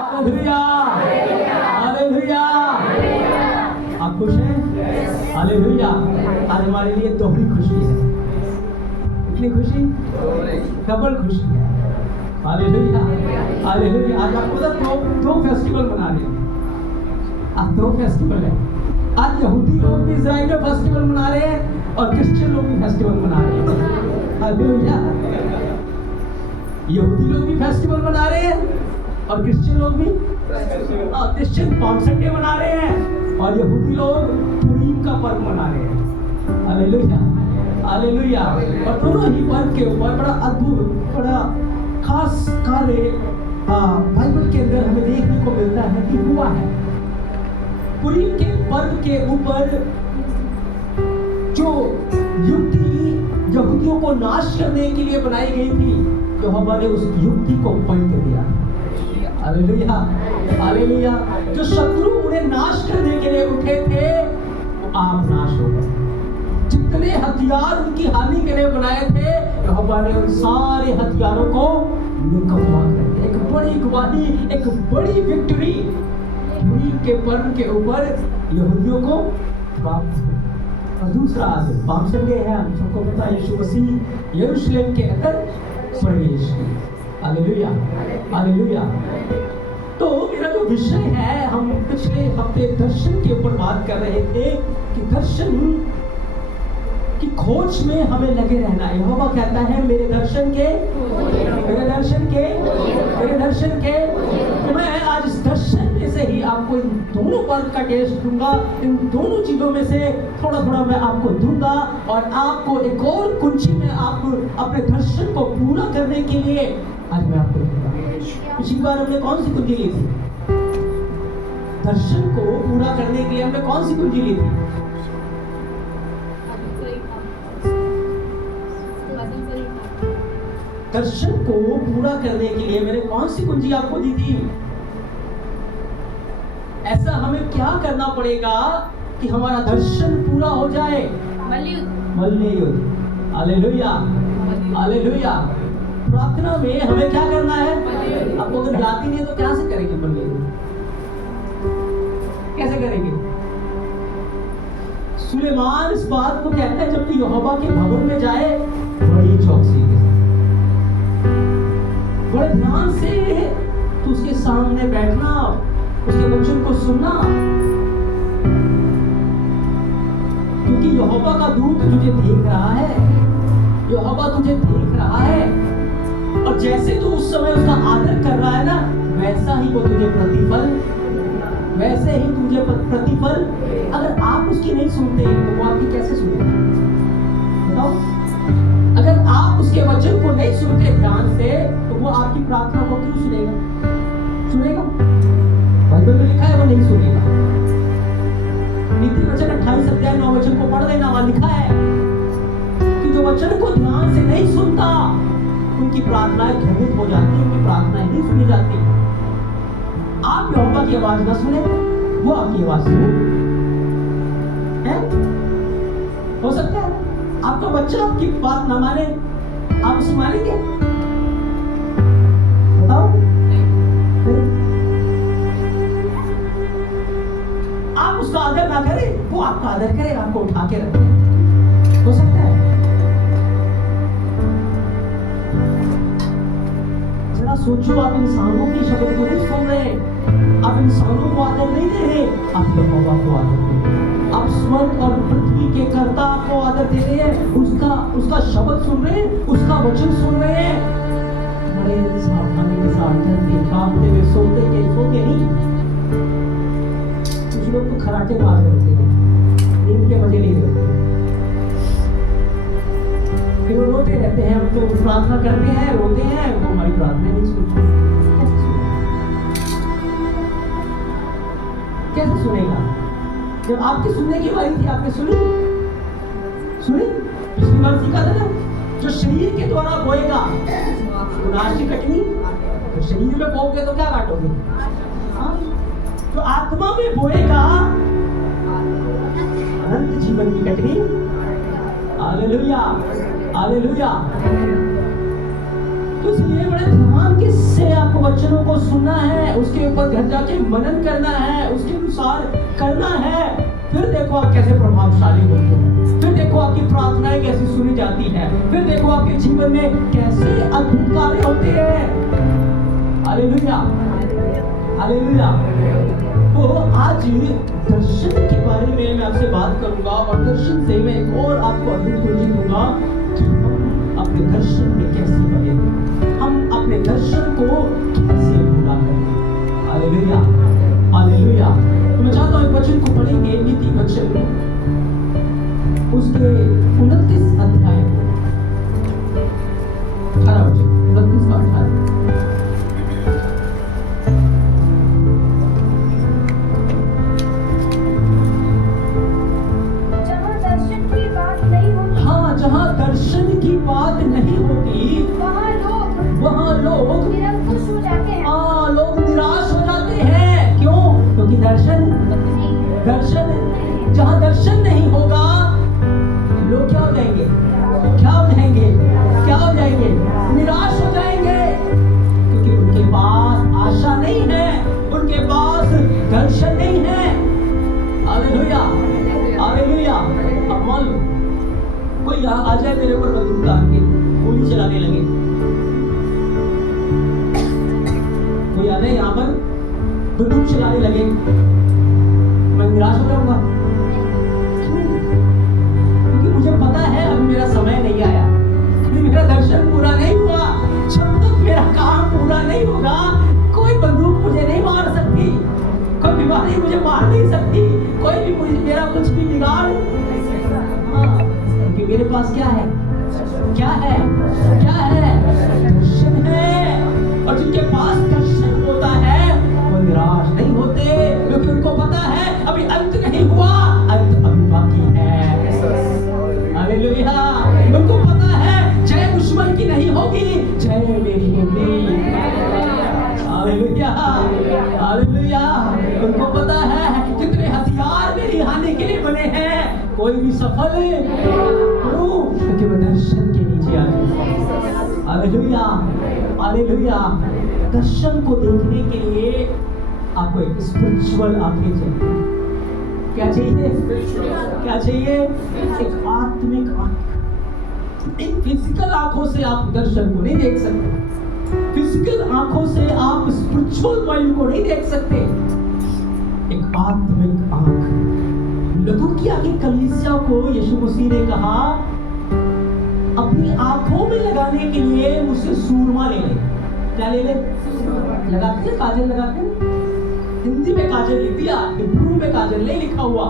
Hallelujah, hallelujah. आप खुश हैं? हालेलुया। आज हमारे लिए दोहरी खुशी है। कितनी खुशी? डबल खुशी है। Hallelujah, hallelujah. आज आपको पता दो फेस्टिवल मना रहे हैं। आज दो फेस्टिवल है। आज यहूदी लोग भी इजराइल में फेस्टिवल मना रहे हैं और क्रिश्चियन लोग भी फेस्टिवल मना रहे हैं। हालेलुया। यहूदी लोग भी फेस्टिवल मना रहे हैं और क्रिश्चियन लोग भी क्रिश्चियन पाम संडे मना रहे हैं और यहूदी लोग पुरीम का पर्व मना रहे हैं। Hallelujah, hallelujah. और दोनों ही पर्व के ऊपर बड़ा अद्भुत, बड़ा खास कार्य बाइबल के अंदर हमें देखने को मिलता है कि हुआ है। पुरीम के पर्व के ऊपर जो युक्ति यहूदियों को नाश करने के लिए बनाई गई थी, यहोवा ने उस युक्ति को पलट दिया। Hallelujah, hallelujah. जो शत्रु उन्हें नाश करने के लिए उठे थे, वो आप नाश हो गए। जितने हथियार उनकी हानि के लिए बनाए थे, यहोवा ने उन सारे हथियारों को निकम्मा कर दिया। एक बड़ी गवाही, एक बड़ी विक्ट्री पुरीम के पर्व के ऊपर यहूदियों को प्राप्त हुई। और दूसरा आज पाम संडे है। हम सबको पता है यीशु मसीह यरूशलेम के अंदर प्रवेश किया। Hallelujah, hallelujah. तो मेरा जो विषय है, हम पिछले हफ्ते दर्शन के ऊपर बात कर रहे थे कि दर्शन की खोज में हमें लगे रहना है। यहोवा कहता है मेरे दर्शन के, मेरे दर्शन के, मेरे दर्शन के। तो मैं आज इस दर्शन में से ही आपको इन दोनों पर्व का टेस्ट दूंगा। इन दोनों चीजों में से थोड़ा थोड़ा मैं आपको दूंगा और आपको एक और कुंजी में आपको अपने दर्शन को पूरा करने के लिए आज मैं आपको दूंगा। पिछली बार हमने कौन सी कुंजी ली थी? दर्शन को पूरा करने के लिए हमने कौन सी कुंजी ली थी? दर्शन को पूरा करने के लिए मैंने कौन सी कुंजी आपको दी थी? ऐसा हमें क्या करना पड़ेगा कि हमारा दर्शन पूरा हो जाए? मल्लयुद्ध। Hallelujah, hallelujah. प्रार्थना में हमें क्या करना है? आपको अगर याद ही नहीं है तो कैसे करेंगे मल्लयुद्ध? कैसे करेंगे? सुलेमान इस बात को कहता है जब भी यहोवा के भवन में जाए बड़ी चौकसी के साथ, बड़े ध्यान से तो उसके सामने बैठना, उसके वचन को सुनना, क्योंकि यहोवा का दूत तुझे देख रहा है, यहोवा तुझे देख रहा है। और जैसे तू उस समय उसका आदर कर रहा है ना, वैसा ही वो तुझे प्रतिफल, वैसे ही तुझे प्रतिफल। अगर आप उसकी नहीं सुनते तो वो आपकी कैसे सुनेगा? बताओ। अगर आप उसके वचन को नहीं सुनते ध्यान से, तो वो आपकी प्रार्थना को क्यों सुनेगा? सुनेगा? बाइबल में लिखा है वो नहीं सुनेगा। नीति वचन 28 अध्याय 9 वचन को पढ़ लेना, वहां लिखा है कि जो वचन को ध्यान से नहीं सुनता, उनकी प्रार्थनाएं घृणित हो जाती, उनकी प्रार्थनाएं नहीं सुनी जाती। आप यहोवा की आवाज ना सुने, वो आपकी आवाज सुने। है? हो सकता है आपका बच्चा आपकी बात ना माने, आप उसे मानेंगे? बताओ। आप उसका आदर ना करें, वो आपका आदर करे, आपको उठा के रखे। हो सकता है। जरा सोचो, आप इंसानों की शब्द को नहीं सुन रहे, आप इंसानों को आदर नहीं दे रहे, आप यहोवा को आदर दे रहे। आप स्वर्ग और पृथ्वी के कर्ता को आदर दे रहे हैं, उसका शब्द सुन रहे हैं, उसका वचन सुन रहे हैं। बड़े सावधानी के साथ चलते, कांपते हुए, सोते नहीं। कुछ लोग तो खराटे मार रहे हैं, नींद के मजे ले रहे हैं, फिर वो रोते रहते हैं। हम तो प्रार्थना करते हैं, रोते हैं, वो हमारी प्रार्थना नहीं सुनते। कैसे सुनेगा? जब आपकी सुनने की बारी थी, आपने सुनी? पिछली बार सीखा था ना, जो शरीर के द्वारा बोएगा अनाज की कटनी, तो शरीर में बोओगे तो क्या काटोगे? तो आत्मा में बोएगा अनंत जीवन की कटनी। Hallelujah, hallelujah. तो इसलिए बड़े ध्यान से आपको वचनों को सुनना है, उसके ऊपर मनन करना है, उसके अनुसार करना है, फिर देखो आप कैसे प्रभावशाली होते हैं, फिर देखो आपकी प्रार्थनाएं कैसी सुनी जाती है, फिर देखो आपके जीवन में कैसे अद्भुत कार्य होते हैं। Hallelujah, hallelujah. तो आज दर्शन के बारे में मैं आपसे बात करूंगा और दर्शन से मैं एक और आपको अद्भुत कुंजी दूंगा कि हम अपने दर्शन में कैसे बने, हम अपने दर्शन को कैसे पूरा करें। Hallelujah, hallelujah. तो मैं चाहता हूं एक वचन को पढ़ेंगे, नीति वचन उसके 29 अध्याय 18 वचन, 29 का 18। जहाँ दर्शन की बात नहीं होती वहाँ लोग निराश हो जाते हैं। लोग निराश हो जाते हैं। क्यों? क्योंकि दर्शन जहाँ दर्शन नहीं होगा लोग क्या हो जाएंगे? निराश हो जाएंगे, क्योंकि उनके पास आशा नहीं है, उनके पास दर्शन नहीं है। Hallelujah, hallelujah. अब मान लो कोई यहाँ आ जाए मेरे ऊपर बंदूक तान के गोली चलाने लगे, कोई आ जाए यहाँ पर बंदूक चलाने लगे, मैं निराश हो जाऊंगा। क्योंकि मुझे पता है अभी मेरा समय नहीं आया, अभी मेरा दर्शन पूरा नहीं हुआ। जब तक मेरा काम पूरा नहीं होगा कोई बंदूक मुझे नहीं मार सकती, कोई बीमारी मुझे मार नहीं सकती, कोई भी मुझे मेरा कुछ भी बिगाड़। मेरे पास क्या है? दर्शन है। और जिनके पास दर्शन होता है वो निराश नहीं होते, क्योंकि उनको पता है अभी अंत नहीं हुआ, अंत अभी बाकी है। हालेलुया। उनको पता है जय दुश्मन की नहीं होगी, जय मेरी होगी। Hallelujah, hallelujah. उनको पता है कितने हथियार मेरी हानि के लिए बने हैं, कोई भी सफल क्योंकि वो दर्शन के नीचे आ जाए। Hallelujah, hallelujah. दर्शन को देखने के लिए आपको एक स्पिरिचुअल आंखें चाहिए। क्या चाहिए? एक आत्मिक आंख। इन फिजिकल आंखों से आप दर्शन को नहीं देख सकते, फिजिकल आंखों से आप स्पिरिचुअल वर्ल्ड को नहीं देख सकते। एक आत्मिक आंख। लदुकिया की कलीसिया को यीशु मसीह ने कहा अपनी आंखों में लगाने के लिए मुझसे सूरमा ले ले। क्या ले ले? लगाते हैं, काजल लगाते हैं। हिंदी में काजल लिख दिया, हिब्रू में काजल नहीं लिखा हुआ,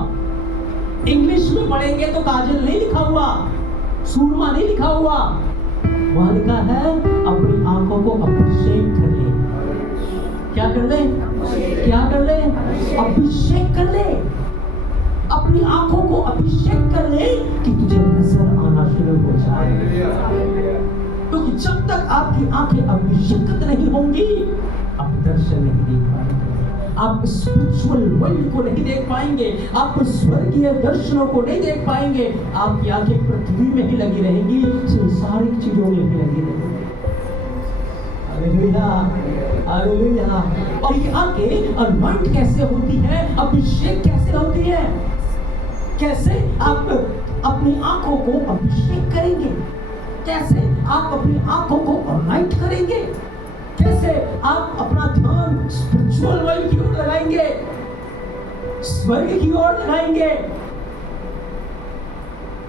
इंग्लिश में पढ़ेंगे तो काजल नहीं लिखा हुआ, सूरमा नहीं लिखा हुआ, वहां लिखा है अपनी आंखों को अभिषेक कर ले। क्या कर ले? अभिषेक कर ले। अपनी आंखों को अभिषेक कर ले कि तुझे नजर आना शुरू हो जाए। क्योंकि जब तक आपकी आंखें अभिषेकित नहीं होंगी आप दर्शन नहीं देख पाएंगे, आप स्पिरिचुअल वर्ल्ड को नहीं देख पाएंगे, आप स्वर्गीय दर्शनों को नहीं देख पाएंगे। आपकी आंखें पृथ्वी में ही लगी रहेंगी, संसारिक चीजों में भी लगी रहेंगी। Hallelujah, hallelujah. और ये आंखें अनॉइंट कैसे होती है? अभिषेक कैसे होती है? कैसे आप अपनी आंखों को अभिषेक करेंगे? कैसे आप अपनी आंखों को अनॉइंट करेंगे? कैसे आप अपना ध्यान स्पिरिचुअल वर्ल्ड की ओर लगाएंगे, स्वर्ग की ओर लगाएंगे?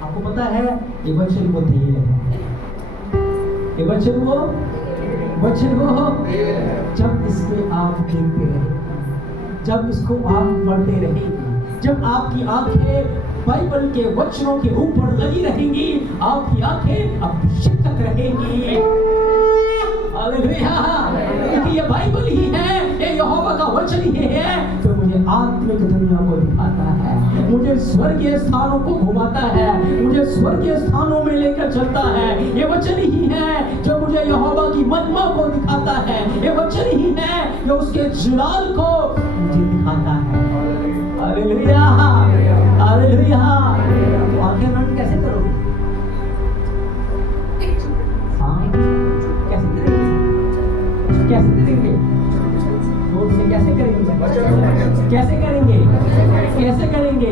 आपको पता है ये वचन वो तेल है, ये वचन वो जब इसके आप देखते रहेंगे, जब इसको आप पढ़ते रहेंगे, जब आपकी आंखें बाइबल के वचनों के ऊपर लगी रहेंगी, आपकी आंखें अभिषेक रहेंगी। हालेलुया। क्योंकि ये बाइबल ही है, ये यहोवा का वचन ही है जो मुझे आत्मिक दुनिया को दिखाता है, मुझे स्वर्गीय स्थानों को घुमाता है, मुझे स्वर्गीय स्थानों में लेकर चलता है। ये वचन ही है जो मुझे यहोवा की महिमा को दिखाता है, ये वचन ही है जो उसके जलाल को मुझे दिखाता है। Hallelujah, hallelujah. आंखें बंद कैसे करोगे? कैसे करेंगे? जोर से कैसे कैसे करेंगे? कैसे करेंगे? कैसे करेंगे?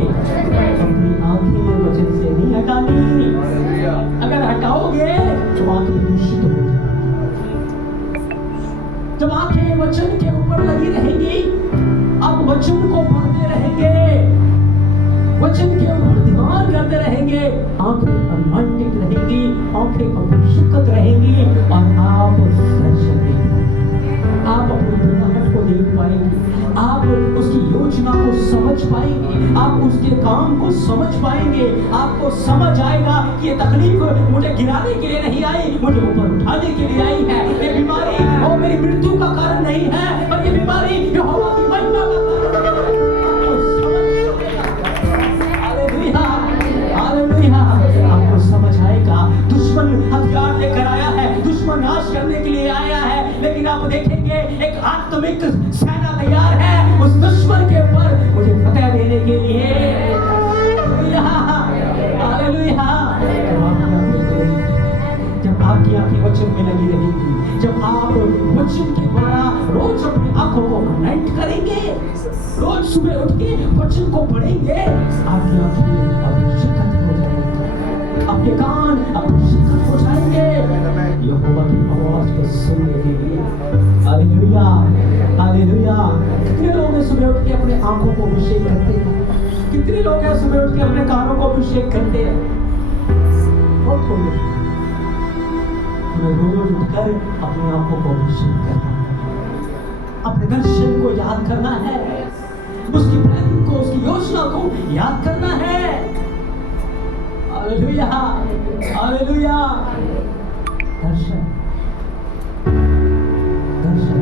अपनी आंखें वचन से नहीं हटानी। अगर हटाओगे तो आंखें दूषित हो जाएंगी। जब आंखें वचन के ऊपर लगी रहेंगी, आप वचन को पढ़ते रहेंगे, वचन के ऊपर ध्यान करते रहेंगे, आंखें अनवांटेड रहेंगी, आंखें अभिषिक्त रहेंगी और आप दर्शन देख पाएंगे। आप अपनी गुनाहट को देख पाएंगे, आप उसकी योजना को समझ पाएंगे, आप उसके काम को समझ पाएंगे। आपको समझ आएगा कि ये तकलीफ मुझे गिराने के लिए नहीं आई, मुझे ऊपर उठाने के लिए आई है। ये बीमारी और मेरी मृत्यु का कारण नहीं है, पर ये बीमारी यहोवा की महिमा का कारण है। आपको समझ आएगा। दुश्मन हथियार लेकर आया है, दुश्मन नाश करने के लिए आया है, लेकिन आप देखेंगे एक आत्मिक सेना तैयार है उस दुश्मन के ऊपर मुझे फतह देने के लिए। जब आपकी आंखें वचन में लगी रहेंगी, जब आप वचन के द्वारा रोज अपनी आंखों को अनॉइंट करेंगे, रोज सुबह उठ के वचन को पढ़ेंगे, आपकी आंखें अभिषेक हो जाएंगी, आपके कान अभिषेक हो जाएंगे यहोवा की आवाज को सुनने के लिए। Hallelujah, hallelujah. कितने लोग हैं सुबह उठ के अपने आंखों को अभिषेक करते हैं? कितने लोग हैं सुबह उठ के अपने कानों को अभिषेक करते हैं? बहुत थोड़े। रोज उठकर अपनी आंखों को अभिषेक करना है, अपने दर्शन को याद करना है, उसकी प्लानिंग को, उसकी योजना को याद करना है। Hallelujah, hallelujah. दर्शन, दर्शन।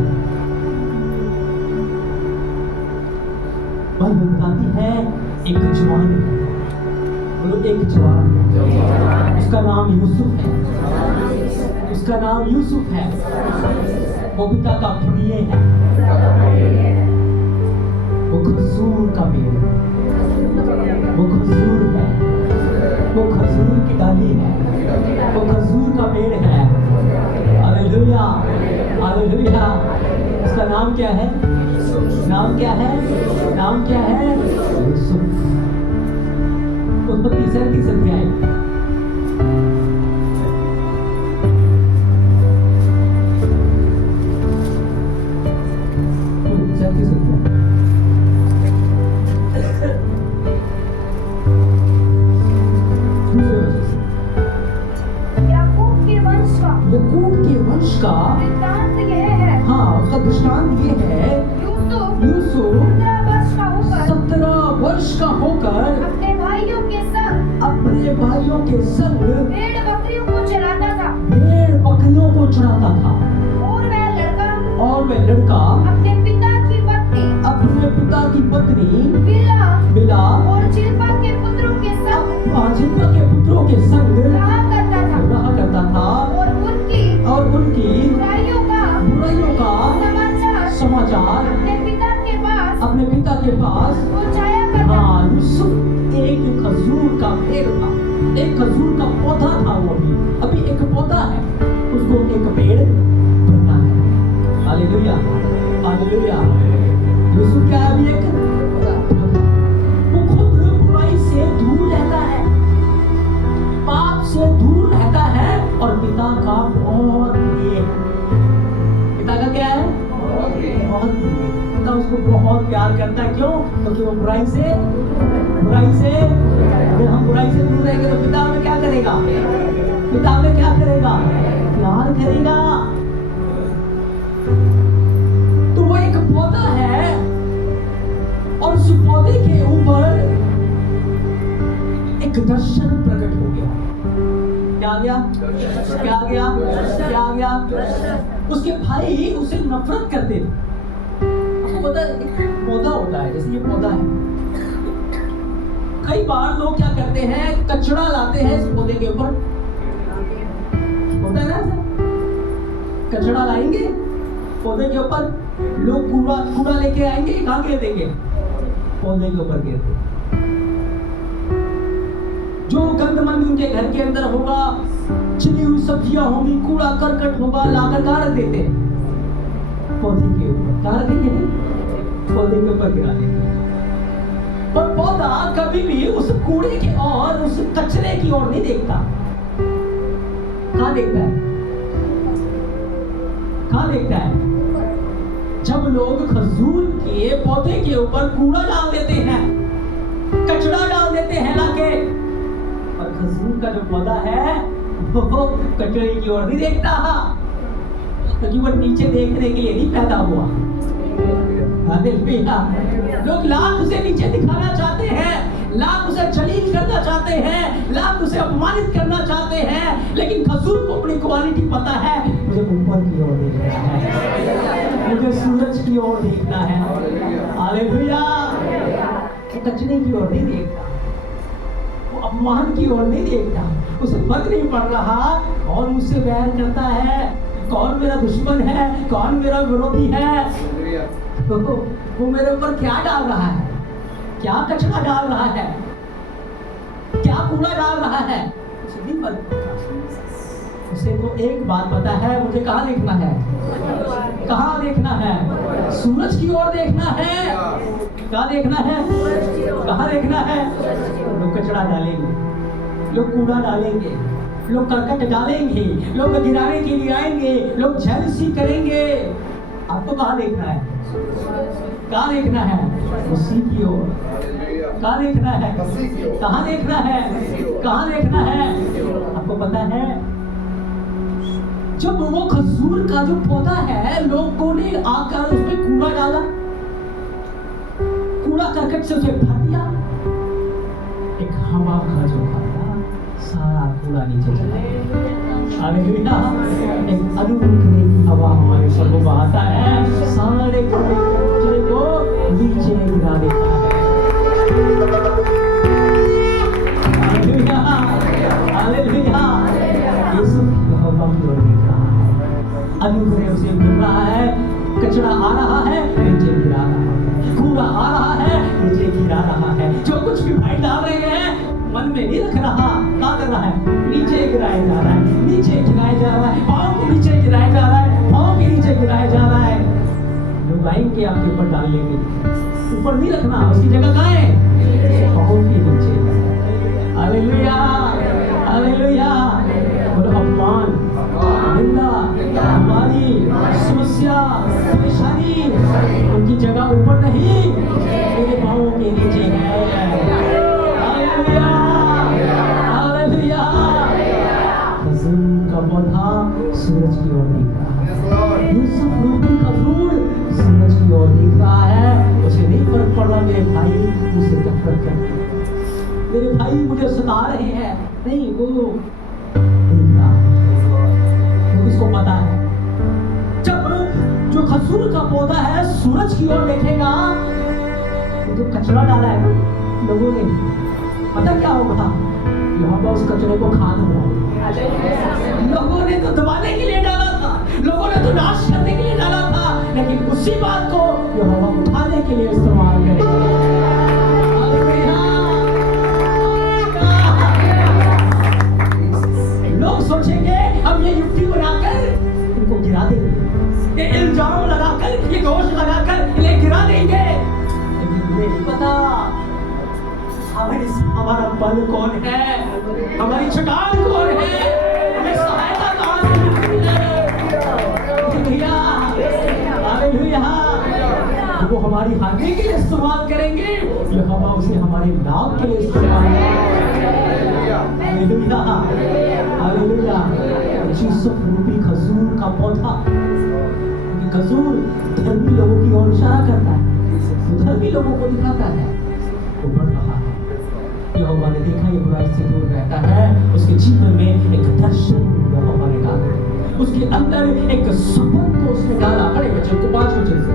बाइबल बताती है एक जवान है, बोलो एक जवान है, उसका नाम यूसुफ है, उसका नाम यूसुफ है। वो पिता का प्रिय है, वो खजूर का पेड़ है, वो खजूर है, वो खजूर की डाली है, वो खजूर का पेड़ है। Hallelujah, hallelujah. उसका नाम क्या है? नाम क्या है? नाम क्या है? यूसुफ। उत्पत्ति 37 अध्याय, का वृत्तांत यह है। हाँ, उसका दृष्टांत ये है, यूसुफ 17 वर्ष का होकर अपने भाइयों के संग भेड़ बकरियों को चराता था, और वह लड़का अपने पिता की पत्नी बिला और जिल्पा के पुत्रों के संग रहा करता था और उनकी बुराइयों का समाचार अपने पिता के पास पहुंचाया करता। हाँ, यूसुफ एक खजूर का पेड़ था, एक खजूर का पौधा था। वो अभी एक पौधा है, उसको एक पेड़ बनना है। Hallelujah, hallelujah. यूसुफ क्या है? अभी एक पौधा। वो खुद बुराई से दूर रहता है, पाप से दूर रहता है और पिता का बहुत प्रिय। पिता का क्या है? बहुत प्रिय। पिता उसको बहुत प्यार करता है। क्यों? क्योंकि वो बुराई से अगर हम बुराई से दूर रहेंगे तो पिता हमें क्या करेगा? पिता हमें क्या करेगा? प्यार करेगा। तो वो एक पौधा है और उस पौधे के ऊपर एक दर्शन प्रकट हो गया। क्या आ गया? क्या आ गया? क्या आ गया? उसके भाई उसे नफरत करते थे। आपको पता है, एक पौधा होता है, जैसे ये पौधा है, कई बार लोग क्या करते हैं, कचरा लाते हैं इस पौधे के ऊपर, होता है ना ऐसा? कचरा लाएंगे पौधे के ऊपर, लोग कूड़ा लेके आएंगे, कहाँ गिर देंगे? पौधे के ऊपर गिर देंगे। जो गंदमंद उनके घर के अंदर होगा, छिली हुई सब्जियां होंगी, कूड़ा करकट होगा, लाकर कहाँ रख देते हैं? पौधे के ऊपर। कहाँ रखेंगे? पौधे के ऊपर गिरा देंगे। और पौधा कभी भी उस कूड़े की ओर, उस कचरे की ओर नहीं देखता। कहाँ देखता है? कहाँ देखता है? जब लोग खजूर के पौधे के ऊपर कूड़ा डाल देते हैं, कचरा डाल देते हैं लाके, और खजूर का जो पौधा है वो कचरे की ओर नहीं देखता, क्योंकि वो नीचे देखने के लिए नहीं पैदा हुआ। हालेलुया। लोग लाख उसे नीचे दिखाना चाहते हैं, लाख उसे जलील करना चाहते हैं, लाख उसे अपमानित करना चाहते हैं, लेकिन खजूर को अपनी क्वालिटी पता है। मुझे ऊपर की ओर देखना है, मुझे सूरज की ओर देखना है। हालेलुया। वो कचरे की ओर नहीं देखता, वो अपमान की ओर नहीं देखता। उसे फर्क नहीं पड़ रहा कौन मुझसे बैर करता है, कौन मेरा दुश्मन है, कौन मेरा विरोधी है। तो वो मेरे ऊपर क्या डाल रहा है, क्या कचरा डाल रहा है, क्या कूड़ा डाल रहा है, उसे नहीं पता। उसे तो एक बात पता है, मुझे कहाँ देखना है, कहाँ देखना है, सूरज की ओर देखना है। कहाँ देखना है, कहाँ देखना है। लोग कचरा डालेंगे, लोग कूड़ा डालेंगे, लोग करकट डालेंगे, लोग गिराने के लिए आएंगे, लोग जेलसी करेंगे। आपको कहाँ देखना है, कहाँ देखना है, उसी की ओर। कहाँ देखना है, कहाँ देखना है, कहाँ देखना है। आपको पता है जब वो खजूर का जो पौधा है, लोगों ने आकर उस पर कूड़ा डाला, कूड़ा करकट से उसे भर दिया, एक हवा का जो था सारा कूड़ा नीचे चला। हालेलुया। एक अनूठी हवा हमारे ऊपर को बहाता है, सारे कचरे को नीचे गिरा देता है। Hallelujah, hallelujah. यीशु हवा की ओर देख रहा है, अनुग्रह उसे मिल रहा है। कचरा आ रहा है, नीचे गिरा रहा है, कूड़ा आ रहा है, नीचे गिरा रहा है। जो कुछ भी भाई डाल रहे हैं मन में नहीं रख रहा, क्या कर रहा है, नीचे गिराया जा रहा है, नीचे गिराया जा रहा है, पाँव के नीचे गिराया जा रहा है, पाँव के नीचे गिराया जा रहा है। लोग आएंगे आपके ऊपर डाल लेंगे, ऊपर नहीं रखना, उसकी जगह कहाँ है, पाँव के नीचे। Hallelujah, hallelujah. बोलो अपमान, निंदा, हमारी समस्या, परेशानी उनकी जगह ऊपर नहीं, मेरे पाँव के नीचे है। Hallelujah, hallelujah. खजूर का पौधा सूरज की ओर देख रहा है, यूसुफ रूपी खजूर सूरज की ओर देख रहा है। उसे नहीं फर्क पड़ रहा मेरे भाई मुझसे नफरत करते हैं, मेरे भाई मुझे सता रहे हैं, नहीं, वो देख रहा है, उसको पता है। जब जो खजूर का पौधा है सूरज की ओर देखेगा, तो कचरा डाला है लोगों ने, पता क्या होगा, यहाँ पर उस कचरे को खा दूंगा। लोगों ने तो दबाने के लिए डाला था, लोगों ने तो नाश करने के लिए डाला था, लेकिन उसी बात को यहाँ उठाने के लिए इस्तेमाल करेंगे। लोग सोचेंगे हम ये युक्ति बनाकर इनको गिरा देंगे, ये इल्जाम लगाकर, ये दोष लगाकर इन्हें गिरा देंगे, लेकिन मुझे नहीं पता हमारा बल कौन है, हमारी चट्टान कौन है, हमें सहायता कहाँ से मिलती है। हालेलुया। वो हमारी हानि के लिए इस्तेमाल करेंगे, ये हवा उसे हमारे लाभ के लिए इस्तेमाल करेंगे। Hallelujah, hallelujah. यूसुफ रूपी खजूर का पौधा, खजूर धर्मी लोगों की ओर इशारा करता है, वो धर्मी लोगों को दिखाता है, वो बढ़ रहा है। यहोवा ने देखा ये बुराई से दूर रहता है, उसके जीवन में एक दर्शन यहोवा ने डाला, उसके अंदर एक सपन को उसने डाला। पढ़े बच्चों को 5 वचन से।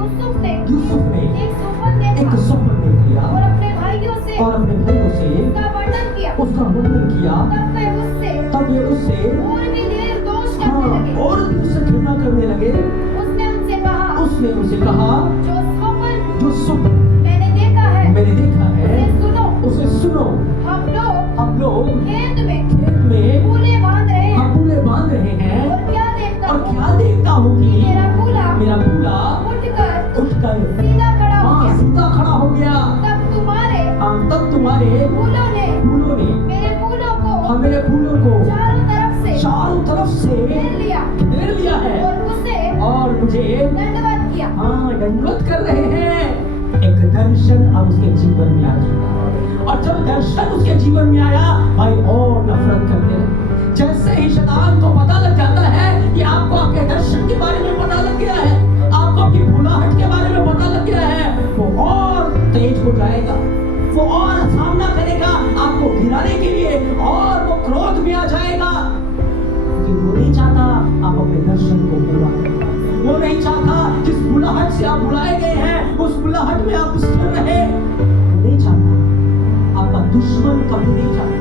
यूसुफ ने एक सपन देख लिया और अपने भाइयों से उसका वर्णन किया। तब ये उससे और भी देर दोष करने लगे। और भी उससे घृणा करने लगे। उसने उनसे कहा जो सपन मैंने देखा है उसे सुनो। हम लोग खेत में बूले बांध रहे हैं और क्या देखता हूँ कि मेरा मेरा बूला उठकर पर सीधा खड़ा हो गया। सीधा खड़ा हो गया। तब तुम्हारे फूलों ने मेरे फूलों को चारों तरफ से घेर लिया है और मुझे दंडवत किया। दंडवत कर रहे हैं। एक दर्शन अब उसके जीवन में आ चुका और जब दर्शन उसके जीवन में आया भाई और नफरत करने लगे। जैसे ही शैतान को पता लग जाता है कि आपको आपके दर्शन के बारे में पता लग गया है, आपको आपकी भुलाहट के बारे में पता लग गया है, वो और तेज हो जाएगा, वो और सामना करेगा आपको गिराने के लिए और वो क्रोध में आ जाएगा। कि वो नहीं चाहता आप अपने दर्शन को पूरा करें, वो नहीं चाहता जिस बुलाहट से आप बुलाए गए हैं उस बुलाहट में आप स्थिर रहे, वो नहीं चाहता, आपका दुश्मन कभी नहीं चाहता।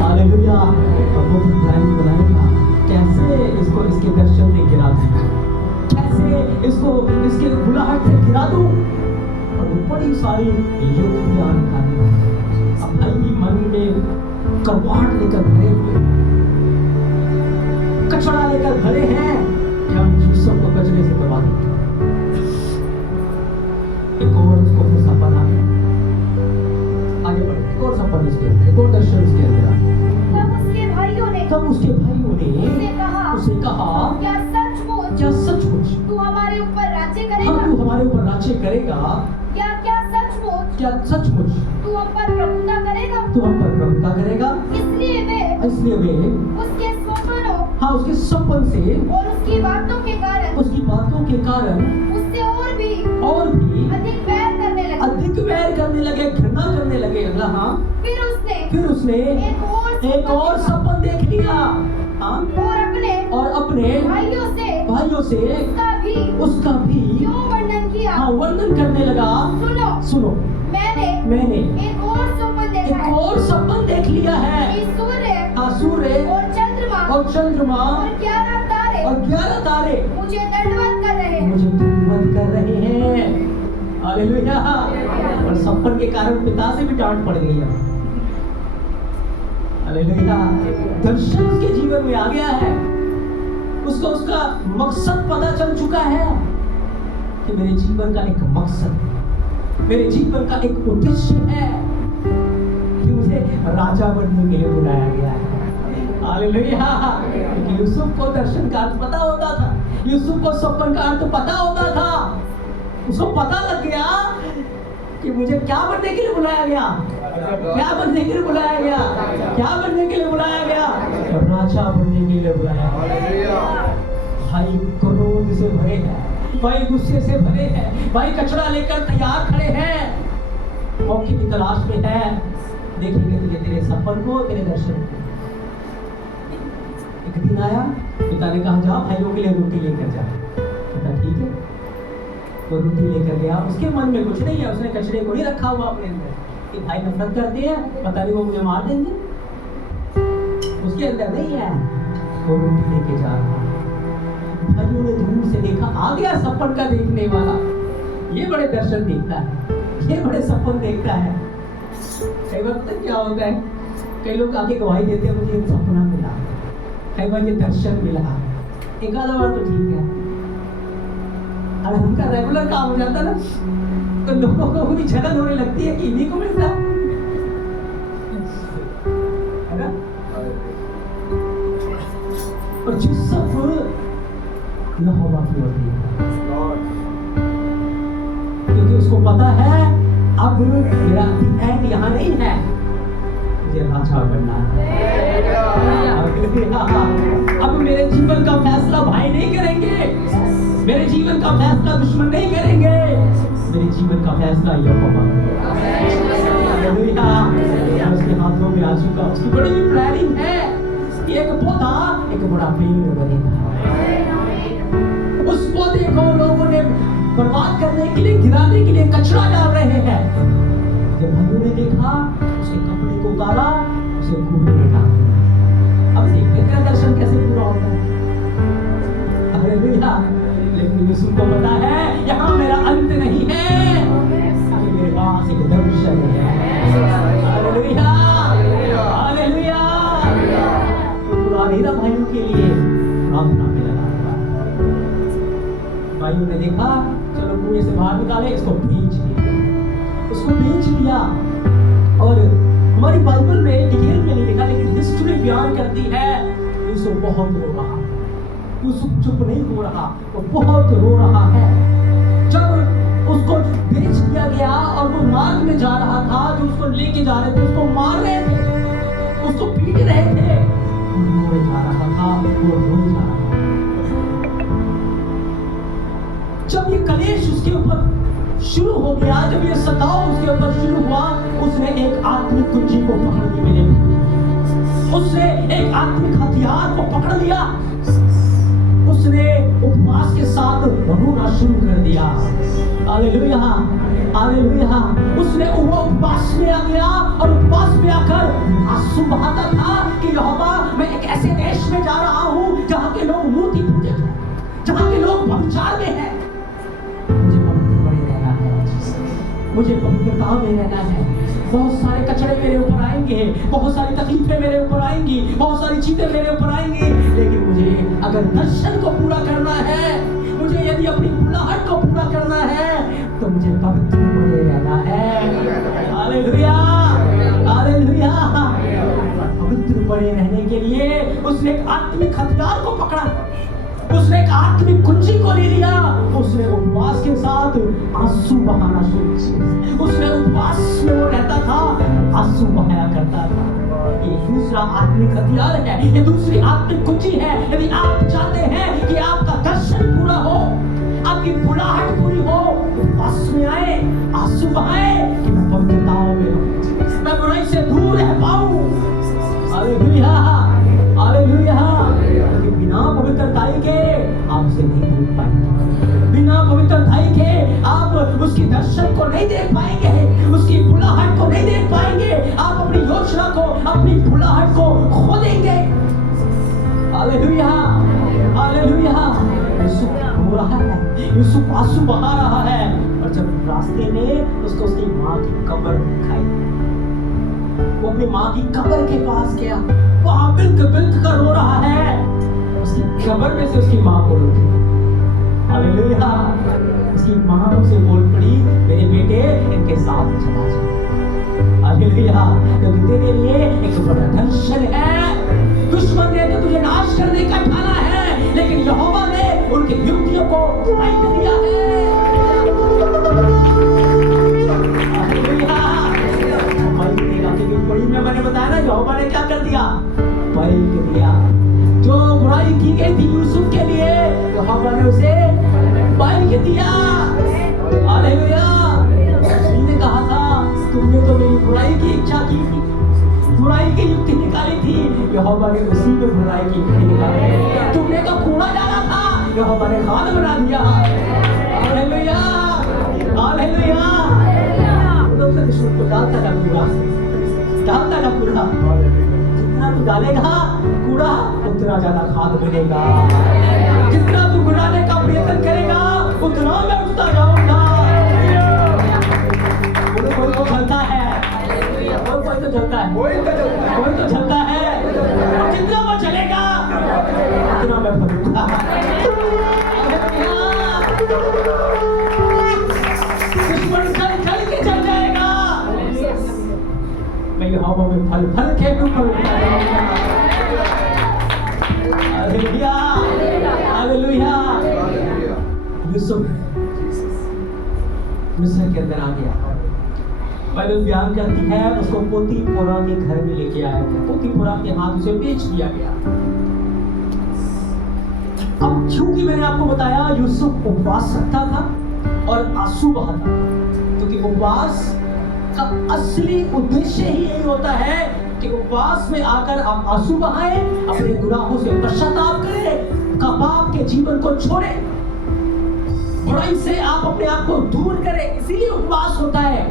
हालेलुया। अब वो प्लान बनाएगा कैसे इसको इसके दर्शन से गिरा देगा, कैसे इसको इसके बुलाहट से गिरा दूं और बड़ी सारी युक्तियां निकालेगा। अब भाई मन में करवाट लेकर भरे हुए, कचड़ा लेकर भरे हैं कि हम यूसुफ को कचरे से करवा देंगे। एक और उसको फिर सपना आगे बढ़े, एक और सपना उसके अंदर, एक और दर्शन उसके अंदर। तब उसके भाइयों ने उसे कहा क्या सचमुच तू हमारे ऊपर राज्य हाँ तू हमारे ऊपर राज्य करेगा? क्या सचमुच तू हम पर प्रभुता करेगा? तू हम पर प्रभुता करेगा? इसलिए वे उसके स्वप्नों हाँ उसके सपन से और उसकी बातों के कारण उससे और भी अधिक वैर करने लगे, घृणा करने लगे। अगला हाँ फिर उसने एक और सपन देख लिया हाँ और अपने भाइयों से उसका भी हाँ वर्णन करने लगा। सुनो मैंने एक और सपन देख लिया है। सूर्य और चंद्रमा और 11 तारे मुझे दंडवत कर रहे हैं। हालेलुया। और सपन के कारण पिता से भी डांट पड़ गई है। हालेलुया। दर्शन उसके जीवन में आ गया है, उसको उसका मकसद पता चल चुका है कि मेरे जीवन का एक मकसद, मेरे जीवन का एक उद्देश्य है कि मुझे राजा बनने के लिए बुलाया गया है। हालेलुया। यूसुफ को दर्शन का अर्थ पता होता था, यूसुफ को सपन का अर्थ पता होता था, उसको पता लग गया कि मुझे क्या बनने के लिए बुलाया गया, क्या बनने के लिए बुलाया गया, क्या बनने के लिए बुलाया गया, राजा बनने के लिए बुलाया गया। भाई क्रोध से भरे हैं, भाई गुस्से से भरे हैं, भाई कचरा लेकर तैयार खड़े हैं, मौके की तलाश में है। देखेंगे तुझे तेरे सपन को, तेरे दर्शन को। एक दिन आया, पिता ने कहा जा भाइयों के लिए रोटी लेकर जा। पिता ठीक है, वो रोटी लेकर गया। उसके मन में कुछ नहीं है, उसने कचरे को नहीं रखा हुआ अपने अंदर कि भाई नफरत करते हैं, पता नहीं वो मुझे मार देंगे, उसके अंदर नहीं है। वो रोटी लेके जा रहा। भाइयों ने दूर से देखा, आ गया सपन का देखने वाला, ये बड़े दर्शन देखता है, ये बड़े सपन देखता है। कई बार पता क्या होता है, कई लोग आके गवाही देते हैं मुझे सपना मिला, कई बार ये दर्शन मिला, एक आधा बार तो ठीक है। अगर उनका रेगुलर काम हो जाता ना तो लोगों को भी जलन होने लगती है कि इन्हीं को मिलता है ना। और यूसुफ यहोवा की ओर देखा, क्योंकि उसको पता है अब मेरा एंड यहाँ नहीं है, मुझे राजा बनना है। अब मेरे जीवन का फैसला भाई नहीं करेंगे, मेरे जीवन का फैसला दुश्मन नहीं करेंगे, मेरे जीवन का फैसला यहोवा करेगा। उसके हाथों में आ चुका, उसकी बड़ी प्लानिंग है, एक पौधा एक बड़ा पेड़ बनेगा। उस पौधे को लोगों ने बर्बाद करने के लिए, गिराने के लिए कचरा डाल रहे हैं। जब भाइयों ने देखा, उसके कपड़े को उतारा, उसे कूड़े में डाल दिया। अब देखते तेरा दर्शन कैसे पूरा होता है। हालेलुया। लेकिन यूसुफ को पता है यहाँ मेरा अंत नहीं है, अभी मेरे पास एक दर्शन है। हालेलुया। हालेलुया। तो पूरा भाइयों के लिए प्रार्थना में लगा हुआ। भाइयों ने देखा, चलो कुएं से बाहर निकाले, इसको बेच दिया, उसको बेच दिया। और हमारी बाइबल में डिटेल में नहीं लिखा, लेकिन हिस्ट्री बयान करती है यूसुफ बहुत रो रहा है। यूसुफ चुप नहीं हो रहा, वो बहुत रो रहा है। जब उसको बेच दिया गया और वो मार्ग में जा रहा था, जो उसको लेके जा रहे थे, उसको मार रहे थे, उसको पीट रहे थे, वो रोए जा रहा था, वो रोए जा रहा था। जब ये कलेश उसके ऊपर शुरू हो गया, जब ये सताव उसके ऊपर शुरू हुआ, उसने एक आत्मिक कुंजी को पकड़ ली। मेरे उसने एक आत्मिक हथियार को पकड़ लिया, उसने उपवास के साथ रोना शुरू कर दिया। Hallelujah, hallelujah. उसने वो उपवास में आ गया और उपवास में आकर आंसू बहाता था कि यहोवा, मैं एक ऐसे देश में जा रहा हूँ जहाँ के लोग मूर्ति पूजक हैं, जहाँ के लोग व्यभिचार में हैं। मुझे पवित्रता में रहना है। बहुत सारे कचड़े मेरे ऊपर आएंगे, बहुत सारी तकलीफें मेरे ऊपर आएंगी, बहुत सारी चीजें मेरे ऊपर आएंगी, लेकिन मुझे अगर दर्शन को पूरा करना है, मुझे यदि अपनी बुलाहट को पूरा करना है, तो मुझे पवित्र बने रहना है। Hallelujah, hallelujah. पवित्र बने रहने के लिए उसने एक आत्मिक हथियार को पकड़ा, उसने एक आत्मिक कुंजी को ले लिया। उसने उपवास के साथ आंसू बहाना शुरू किया। उसने उपवास में वो रहता था, आंसू बहाया करता था। ये दूसरा आत्मिक हथियार है, ये दूसरी आत्मिक कुंजी है। यदि आप चाहते हैं कि आपका दर्शन पूरा हो, आपकी बुलाहट पूरी हो, उपवास में आए, आंसू बहाए कि मैं पवित्रताओं में रहूं, मैं बुराई से दूर रह पाऊं। Hallelujah, hallelujah. बिना पवित्रताई के आप उसे नहीं देख पाएंगे, बिना पवित्रताई के आप उसकी दर्शन को नहीं देख पाएंगे, उसकी बुलाहट को नहीं देख पाएंगे। आप अपनी योजना को, अपनी बुलाहट को खो देंगे। Hallelujah, hallelujah. यूसुफ रो रहा है, यूसुफ आंसू बहा रहा है। और जब रास्ते में उसको उसकी माँ की कब्र दिखाई, वो अपनी माँ की कब्र के पास गया, वहां बिल्क बिल्क कर रो रहा है। उसकी कब्र में से उसकी माँ बोल उठी। हालेलुया। उसकी माँ उसे बोल पड़ी, मेरे बेटे इनके साथ चला जा। हालेलुया। क्योंकि तेरे लिए एक बड़ा दर्शन है। दुश्मन ने तो तुझे नाश करने का ठाना है, लेकिन यहोवा ने उनके युक्तियों को ढाई दिया है। हालेलुया। मैंने बताया ना, यहोवा ने क्या कर दिया, पलट दिया। जो बुराई की गई थी यूसुफ के लिए, यहोवा ने उसे पलट दिया। हालेलुया। उसने कहा था, तुमने तो मेरी बुराई की इच्छा की थी, बुराई की युक्ति निकाली थी, यहोवा ने उसी में बुराई की युक्ति निकाली। तुमने तो कूड़ा डाला था, यहोवा ने खाद बना दिया। Hallelujah, hallelujah. तो दुश्मन को डालता था कूड़ा, डालता था कूड़ा। जितना तू डालेगा कूड़ा, उतना ज्यादा खाद मिलेगा। जितना तू गुनाने का प्रयत्न करेगा, उतना मैं उठता जाऊंगा। कोई तो चलता है, कोई तो चलता है, कोई तो चलता है। जितना वो चलेगा, उतना मैं फलूंगा। दुश्मन चल के चल जाएगा, मैं हवा में फल फल के ऊपर। Hallelujah, hallelujah. यूसुफ मिस्र के अंदर आ गया। बाइबल बयान करती है, उसको पोतीफोरा के घर में लेके आया गया, पोतीफोरा के हाथ उसे बेच दिया गया। अब क्योंकि मैंने आपको बताया यूसुफ उपवास रखता था और आंसू बहाता था, क्योंकि उपवास का असली उद्देश्य ही यही होता है कि उपवास में आकर आप आंसू बहाएं, अपने गुनाहों से पश्चाताप करें, पाप के जीवन को छोड़ें, बुराई से आप अपने आप को दूर करें। इसीलिए उपवास होता है,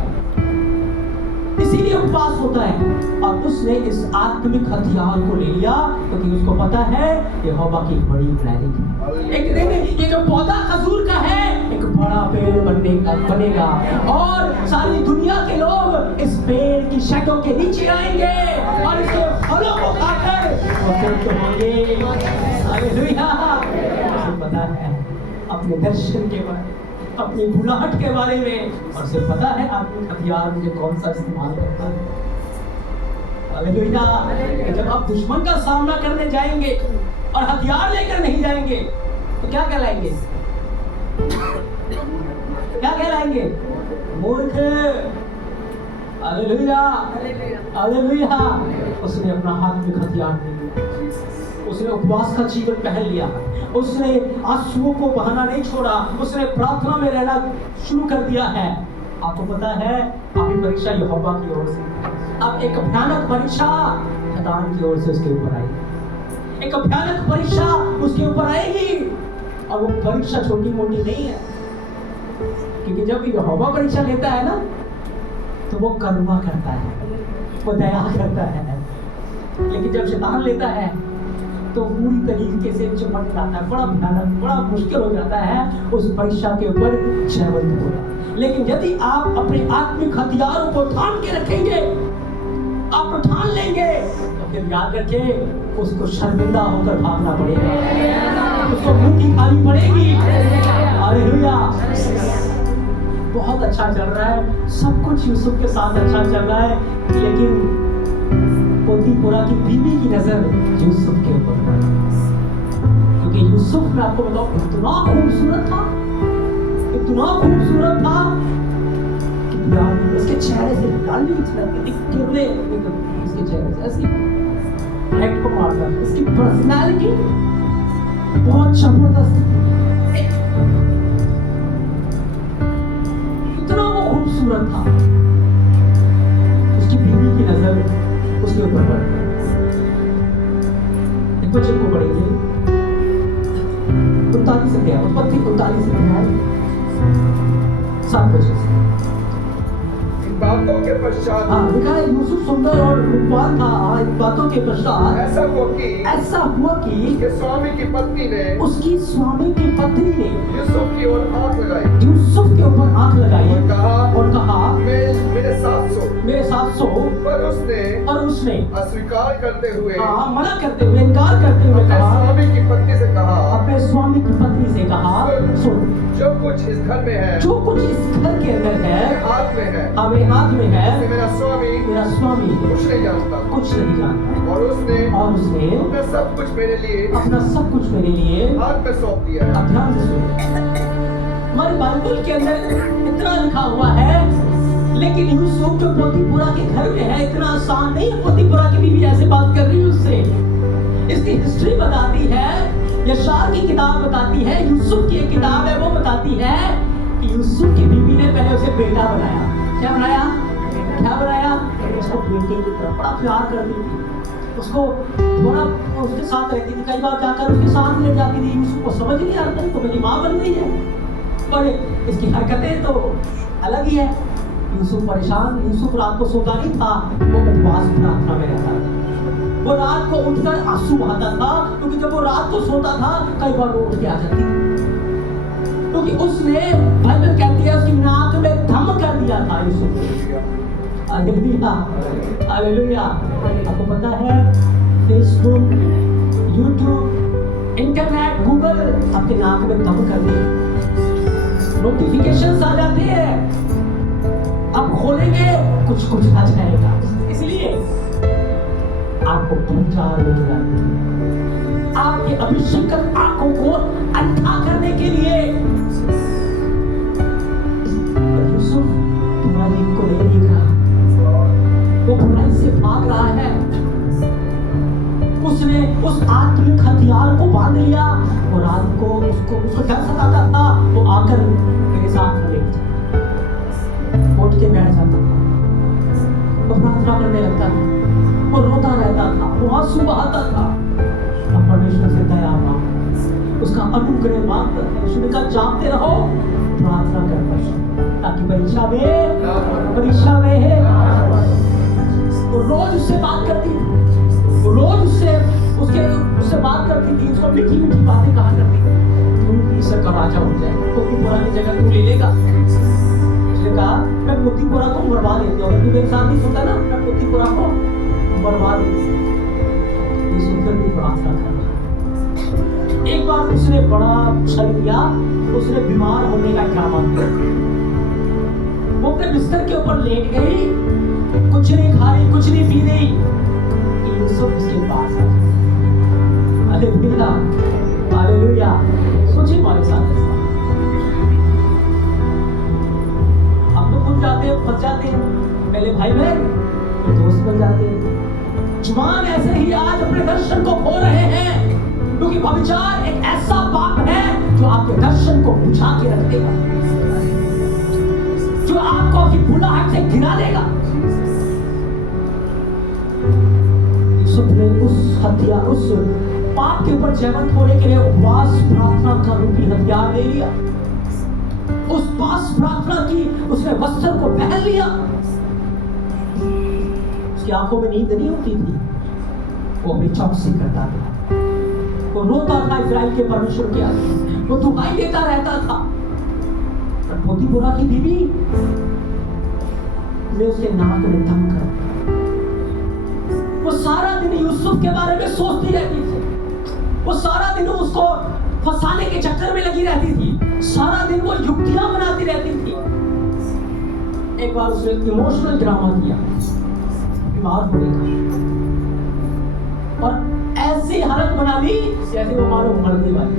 इसीलिए उपवास होता है। और उसने इस आत्मिक हथियार को ले लिया, क्योंकि उसको पता है यहोवा की बड़ी प्लानिंग है। एक दिन ये जो पौधा खजूर का है, एक बड़ा पेड़ बनेगा और सारी दुनिया के लोग इस पेड़ की शैडो के नीचे आएंगे और इसके फलों को खाकर वो तृप्त होंगे। हालेलुया। उसे पता है अपने दर्शन के बारे में, अपनी बुलाहट के बारे में, और उसे पता है आत्मिक हथियार मुझे कौन सा इस्तेमाल करना है। हालेलुया। जब आप दुश्मन का सामना करने जाएंगे और हथियार लेकर नहीं जाएंगे तो क्या कहलाएंगे? क्या कहलाएंगे? मूर्ख। Hallelujah, hallelujah. उसने अपना आत्मिक हथियार नहीं लिया, उसने उपवास का जीवन पहन लिया, उसने आंसुओं को बहाना नहीं छोड़ा, उसने प्रार्थना में रहना शुरू कर दिया है। आपको पता है आपकी परीक्षा यहोवा की ओर से, अब एक भयानक परीक्षा शैतान की ओर से उसके ऊपर आएगी, एक भयानक परीक्षा उसके ऊपर आएगी, और वो परीक्षा छोटी मोटी नहीं है, क्योंकि जब यहोवा परीक्षा लेता है ना तो वो करुणा करता है, वो दया करता है। लेकिन जब शैतान लेता है तो पूरी तरीके से चिपट जाता है, बड़ा भयानक, बड़ा मुश्किल हो जाता है उस परीक्षा के ऊपर जयवंत होना। लेकिन यदि आप अपने आत्मिक हथियारों को थाम के रखेंगे, आप ठान लेंगे, तो फिर याद रखें उसको शर्मिंदा होकर भागना पड़ेगा, उसको मुट्ठी खानी पड़ेगी। हालेलुया। बहुत अच्छा चल रहा है, सब कुछ यूसुफ के साथ अच्छा चल रहा है, लेकिन पोतीपोरा की बीवी की नजर यूसुफ के ऊपर पड़ी, क्योंकि यूसुफ, मैं आपको बताऊं, इतना खूबसूरत था, इतना खूबसूरत था कि यार इसके चेहरे से लाल भी कितने इसके चेहरे से ऐसी लाइट को मारता है। इसकी पर्सनालिटी बहुत जबरदस्त, इतना वो खूबसूरत था। उसकी बीवी की नजर उसके ऊपर पड़ गई। एक बच्चे को पढ़ेंगे 39 अध्याय, उत्पत्ति 39 अध्याय 7 बजे से। बातों के पश्चात, हाँ, लिखा है यूसुफ सुंदर और रूपवान था। इन बातों के पश्चात ऐसा हुआ कि उसके स्वामी की पत्नी ने उसकी स्वामी की पत्नी ने यूसुफ की ओर आंख लगाई, यूसुफ के ऊपर आंख लगाई और कहा मेरे साथ सो। पर उसने अस्वीकार करते हुए, मना करते हुए, इनकार करते हुए अपने कहा, स्वामी की पत्नी से कहा, अपने स्वामी की पत्नी से कहा, सुन, जो कुछ इस घर में है, जो कुछ इस घर के अंदर है, हाथ में है, हमें हाथ में है, मेरा स्वामी कुछ नहीं जानता, और उसने अपना सब कुछ मेरे लिए हाथ में सौंप दिया है। अब ध्यान से सुनिए, हमारे बाइबल के अंदर इतना लिखा हुआ है, लेकिन यूसुफ जो पोतीपोरा के घर में है, इतना आसान नहीं है। पोतीपोरा की बीवी ऐसे बात कर रही है उससे। इसकी हिस्ट्री बताती है, यशायाह की किताब बताती है, यूसुफ की एक किताब है वो बताती है कि यूसुफ की बीवी ने पहले उसे बेटा बनाया। क्या बनाया? उसको बेटे की तरह बड़ा प्यार करती थी, उसको थोड़ा उसके साथ रहती थी, कई बार जाकर उसके साथ ले जाती थी। यूसुफ को समझ नहीं आता तो मेरी माँ बन गई है, पर इसकी हरकतें तो अलग ही है। यूसुफ परेशान, यूसुफ रात को सोता नहीं था, वो उपवास प्रार्थना में रहता था। वो रात को उठकर आंसू बहाता था, क्योंकि जब वो रात को सोता था कई बार वो उठ के आ जाती थी, क्योंकि उसने, बाइबल कहती है, उसकी नाक में दम कर दिया था यूसुफ। Hallelujah, hallelujah. आपको पता है फेसबुक, यूट्यूब, इंटरनेट, गूगल आपके नाक में दम कर दे, नोटिफिकेशंस आ जाते हैं, आप खोलेंगे कुछ आ जाएगा। इसलिए आपको प्रचार मिलेगा, आपके अभिषेक आंखों को अंधा करने के लिए। यूसुफ तुम्हारी को नहीं देख रहा, वो बुराई से भाग रहा है। उसने उस आत्मिक हथियार को बांध लिया, और रात को उसको डर सताता था, वो आकर मेरे साथ लेट जाता, उठ के बैठ जाता था, वो प्रार्थना करने लगता था, वो रोता रहता था, वो आंसू बहाता था। अब परमेश्वर से दया मांग, उसका अनुग्रह मांग, परमेश्वर का जापते रहो, प्रार्थना कर, ताकि परीक्षा में वो रोज उससे बात करती थी, वो रोज उससे बात करती थी, उसको मीठी मीठी बातें कहा करती थी। तू ईश्वर का राजा हो जाए, पोतीपोरा की जगह तू ले लेगा। उसने कहा मैं पोतीपोरा को मरवा देती हूँ, तू मेरे साथ नहीं सोता ना, मैं पोतीपोरा को मरवा देती हूँ। ये सुनकर भी प्रार्थना करना, एक बार उसने बड़ा छल किया, उसने बीमार होने का ड्रामा किया। वो अपने बिस्तर के ऊपर लेट गई, कुछ नहीं खा रही, कुछ नहीं पी रही। यूसुफ उसके पास आ गया। Hallelujah, hallelujah. सोचिए हमारे साथ हम तो खुद जाते हैं, फंस जाते हैं, पहले भाई बहन तो दोस्त बन जाते हैं। जुबान ऐसे ही आज अपने दर्शन को खो रहे हैं, क्योंकि व्यभिचार एक ऐसा पाप है जो आपके दर्शन को बुझा के रख देगा, जो आपको आपकी बुलाहट से गिरा देगा। यूसुफ ने उस पाप के ऊपर जयवंत होने के लिए उपवास प्रार्थना का रूपी हथियार ले लिया। उस उपवास प्रार्थना की उसने वस्त्र को पहन लिया। उसकी आंखों में नींद नहीं होती थी, वो अपनी चौकसी करता था, वो रोता था इस्राएल के परमेश्वर के आगे, वो दुहाई देता रहता था। पर पोतीफोरा की बीवी ने उसके नाक में दम कर दिया। वो सारा दिन यूसुफ के बारे में सोचती रहती थी, वो सारा दिन उसको फंसाने के चक्कर में लगी रहती थी, सारा दिन वो युक्तियां बनाती रहती थी। एक बार उसने इमोशनल ड्रामा किया बीमार होने का, और ऐसी हालत बना ली जैसे वो मानो मरने वाली।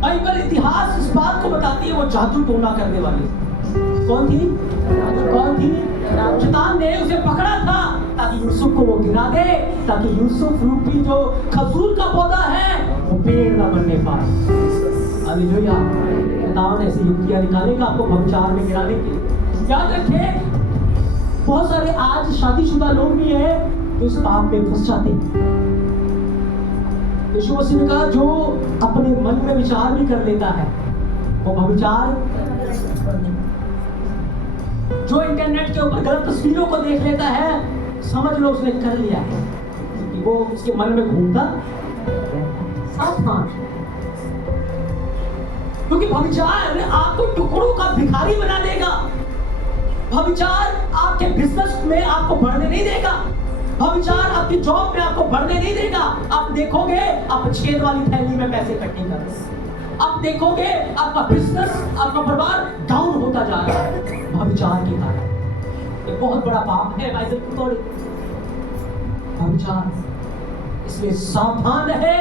बाइबल इतिहास इस बात को बताती है वो जादू टोना करने वाली कौन थी? शैतान ने उसे पकड़ा था ताकि यूसुफ को वो गिरा दे, ताकि यूसुफ रूपी जो खजूर का पौधा है वो पेड़ ना बनने पाए। हालेलुया। शैतान ऐसी युक्तियां निकालेगा आपको व्यभिचार में गिराने के लिए। याद रखें, बहुत सारे आज शादीशुदा लोग भी हैं जो इस पाप में फंस जाते हैं। यीशु मसीह ने कहा जो अपने मन में विचार भी कर लेता है वो व्यभिचार, जो इंटरनेट के ऊपर गलत तस्वीरों को देख लेता है समझ लो उसने कर लिया है, कि वो उसके मन में घूमता सावधान, क्योंकि व्यभिचार आपको टुकड़ों का भिखारी बना देगा। व्यभिचार आपके बिजनेस में आपको बढ़ने नहीं देगा, व्यभिचार आपकी जॉब में आपको बढ़ने नहीं देगा। आप देखोगे आप छेद वाली थैली में पैसे इकट्ठे कर रहे हैं, आप देखोगे आपका बिजनेस, आपका परिवार डाउन होता जा रहा है व्यभिचार के कारण। ये बहुत बड़ा पाप है बाइबल की तौर व्यभिचार, इसलिए सावधान रहे।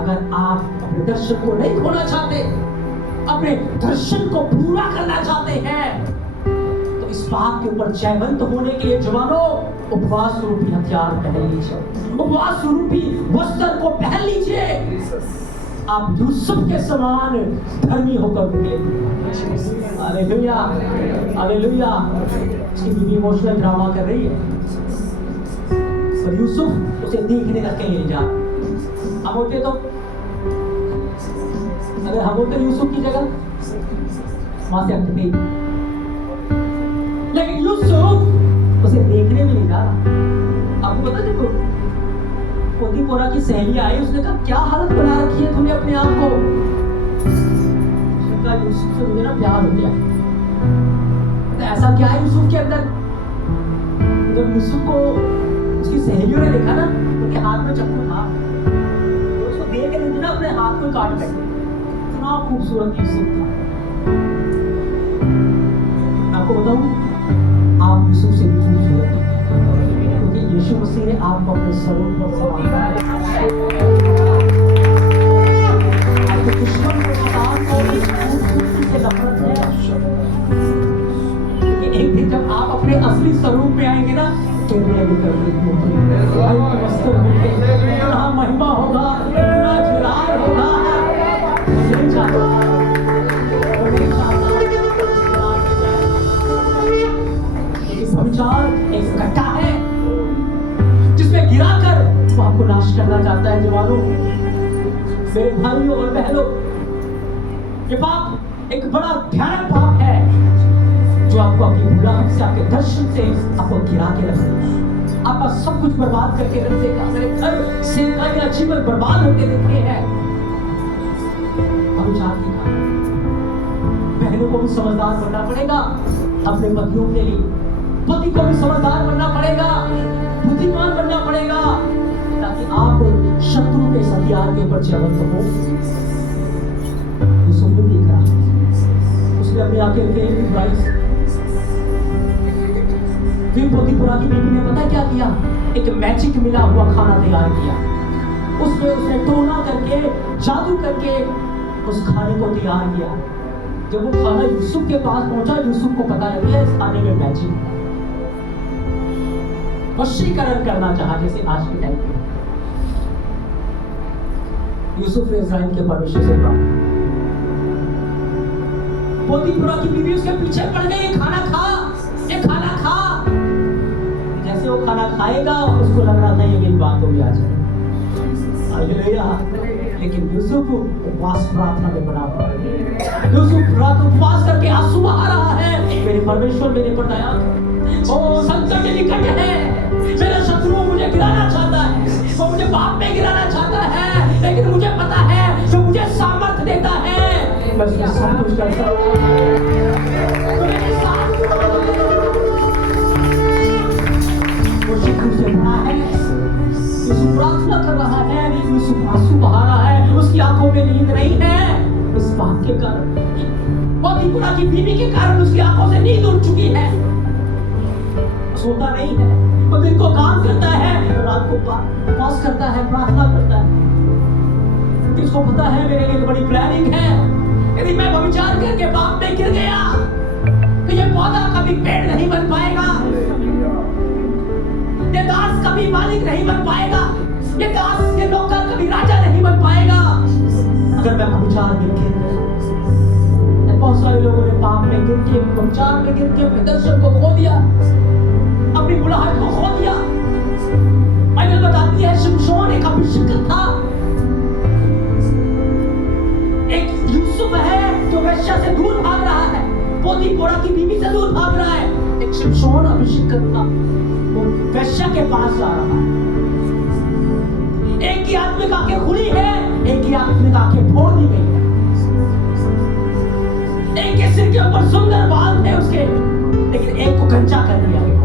अगर आप अपने दर्शन को नहीं खोना चाहते, अपने दर्शन को पूरा करना चाहते हैं, तो इस पाप के ऊपर जयवंत होने के लिए जवानों उपवास रूपी हथियार पहन लीजिए, उपवास रूपी वस्त्र को पहन लीजिए। आप यूसुफ के समान धर्मी होकर निकलेंगे। Hallelujah, hallelujah. उसकी बीवी इमोशनल ड्रामा कर रही है, पर यूसुफ उसे देखने तक के लिए जा। हम होते तो, अगर हम होते यूसुफ की जगह वहां से हटते ही, लेकिन यूसुफ उसे देखने में नहीं जा रहा। आपको पता देखो पोतीफोरा की सहेली आई, उसने कहा क्या हालत बना रखी है तूने अपने आप को? उसने कहा यूसुफ से मुझे ना प्यार हो गया। तो ऐसा क्या है यूसुफ के अंदर? जब यूसुफ को उसकी सहेलियों ने देखा ना, उनके हाथ में चाकू था, तो उसको देख के ना अपने हाथ को काट बैठे। इतना खूबसूरत यूसुफ था। आपको बताऊं, आप यूसुफ से भी खूबसूरत हैं, क्योंकि यीशु मसीह ने आपको अपने स्वरूप पर समाया है। आपके दुश्मन को शैतान को इस खूबसूरती से नफरत है, क्योंकि एक दिन जब आप अपने असली स्वरूप में आएंगे ना, तो इतना महिमा होगा, इतना जलाल होगा। नहीं चाहता, नहीं चाहता। व्यभिचार एक कट्टा है जिसमें गिराकर वो आपको नाश करना चाहता है। जवानों, मेरे भाइयों और बहनों, ये पाप एक बड़ा भयानक पाप है जो आपको अपनी बुलाहट से, आपके दर्शन से आपको गिरा के रख देगा, आपका सब कुछ बर्बाद करके रख देगा। मेरे घर से कई जीवन बर्बाद होते देखे हैं व्यभिचार के कारण। बहनों को भी समझदार बनना पड़ेगा अपने पतियों के लिए, पति को भी समझदार बनना पड़ेगा, बुद्धिमान बनना पड़ेगा। ताकि आप शत्रु के इस हथियार के ऊपर चलत हो। यूसुफ ने देख रहा, उसने अपनी आंखें फेर दी बुराई से। फिर पोतीपुरा की बीवी ने पता क्या किया, एक मैजिक मिला हुआ खाना तैयार किया। उसमें उसने टोना करके, जादू करके उस खाने को तैयार किया। जब वो खाना यूसुफ के पास पहुंचा, यूसुफ को पता लग गया इस खाने में मैजिक है। वशीकरण करना चाहा, जैसे आज के टाइम पे यूसुफ ने इस्राएल के परमेश्वर से कहा। पोतीपुरा की बीवी उसके पीछे पड़ गई, ये खाना खा, ये खाना खा। जैसे वो खाना खाएगा, उसको लग रहा था ये मेरी बातों में आ जाए। हालेलुया। लेकिन यूसुफ उपवास प्रार्थना में बना हुआ है। यूसुफ रात उपवास करके आंसू बहा रहा है, मेरे परमेश्वर मेरे पर दया कर। ओ संकट निकट है, मेरा शत्रु मुझे गिराना चाहता है, वो मुझे पाप में गिराना चाहता है, लेकिन मुझे पता है जो मुझे सामर्थ देता है, मैं उसमें सब कुछ कर सकता हूं। वो शिखर से बड़ा है, यूसुफ प्रार्थना कर रहा है, यूसुफ आंसू बहा रहा है, उसकी आंखों में नींद नहीं है। इस बात के कारण, पोतीपुरा की बीवी के कारण उसकी आंखों से नींद उड़ चुकी है, सोता नहीं है। वो दिन को काम करता है, रात को उपवास करता है, प्रार्थना करता है। किसको पता है मेरे लिए बड़ी प्लानिंग है। यदि मैं व्यभिचार करके पाप में गिर गया तो ये पौधा कभी पेड़ नहीं बन पाएगा, ये दास कभी मालिक नहीं बन पाएगा, ये दास, ये नौकर कभी राजा नहीं बन पाएगा। अगर मैं व्यभिचार में गिर गया, बहुत सारे लोगों ने पाप में गिर के, व्यभिचार में गिर के अपने दर्शन को खो दिया, अपनी बुलाहट को खो दिया। बाइबल बताती है शिमशोन एक अभिषिक्त था, एक यूसुफ है जो वेश्या से दूर भाग रहा है, पोतीपुरा की बीवी से दूर भाग रहा है। एक शिमशोन अभिषिक्त था, वो वेश्या के पास जा रहा है। एक की आत्मिक आंखें खुली है, एक की आत्मिक आंखें फोड़ दी गई है। एक के सिर के ऊपर सुंदर बाल थे उसके, लेकिन एक को कंचा कर दिया गया।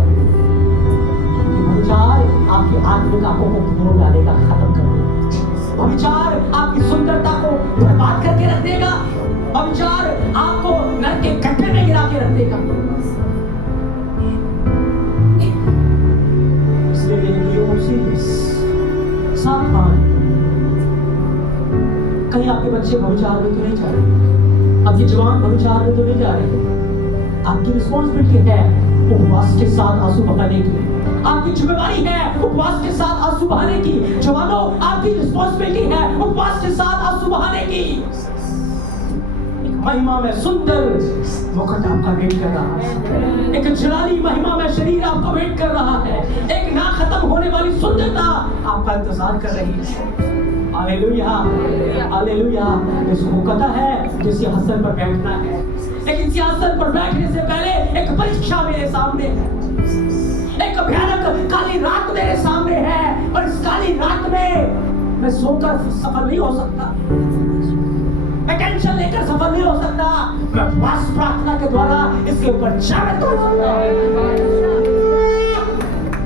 व्यभिचार आपकी आत्मिक आंखों को फोड़ डालेगा, खत्म कर देगा। व्यभिचार आपकी सुंदरता को बर्बाद करके रख देगा। व्यभिचार आपको नरक के गड्ढे में गिरा के रख देगा। इसलिए मेरे प्रियो से सावधान। कहीं आपके बच्चे व्यभिचार में तो नहीं जा रहे, आपके जवान व्यभिचार में तो नहीं जा रहे। आपकी रिस्पॉन्सिबिलिटी है उपवास के साथ आंसू बहाने की, आपकी जिम्मेदारी है उपवास के साथ आंसू बहाने की। जवानों, आपकी रिस्पॉन्सिबिलिटी है उपवास के साथ आंसू बहाने की। एक महिमा में सुंदर मुकुट आपका वेट कर रहा है, एक जलाली महिमा में शरीर आपका वेट कर रहा है, एक ना खत्म होने वाली सुंदरता आपका इंतजार कर रही है। Hallelujah, hallelujah. इसको पता है जिस सिंहासन पर बैठना है, लेकिन सिंहासन पर बैठने से पहले एक परीक्षा मेरे सामने है, एक भयानक काली रात मेरे सामने है, और इस काली रात में मैं सोकर सफल नहीं हो सकता, मैं टेंशन लेकर सफल नहीं हो सकता, मैं उपवास प्रार्थना के द्वारा इसके ऊपर जागृत हो सकता हूं।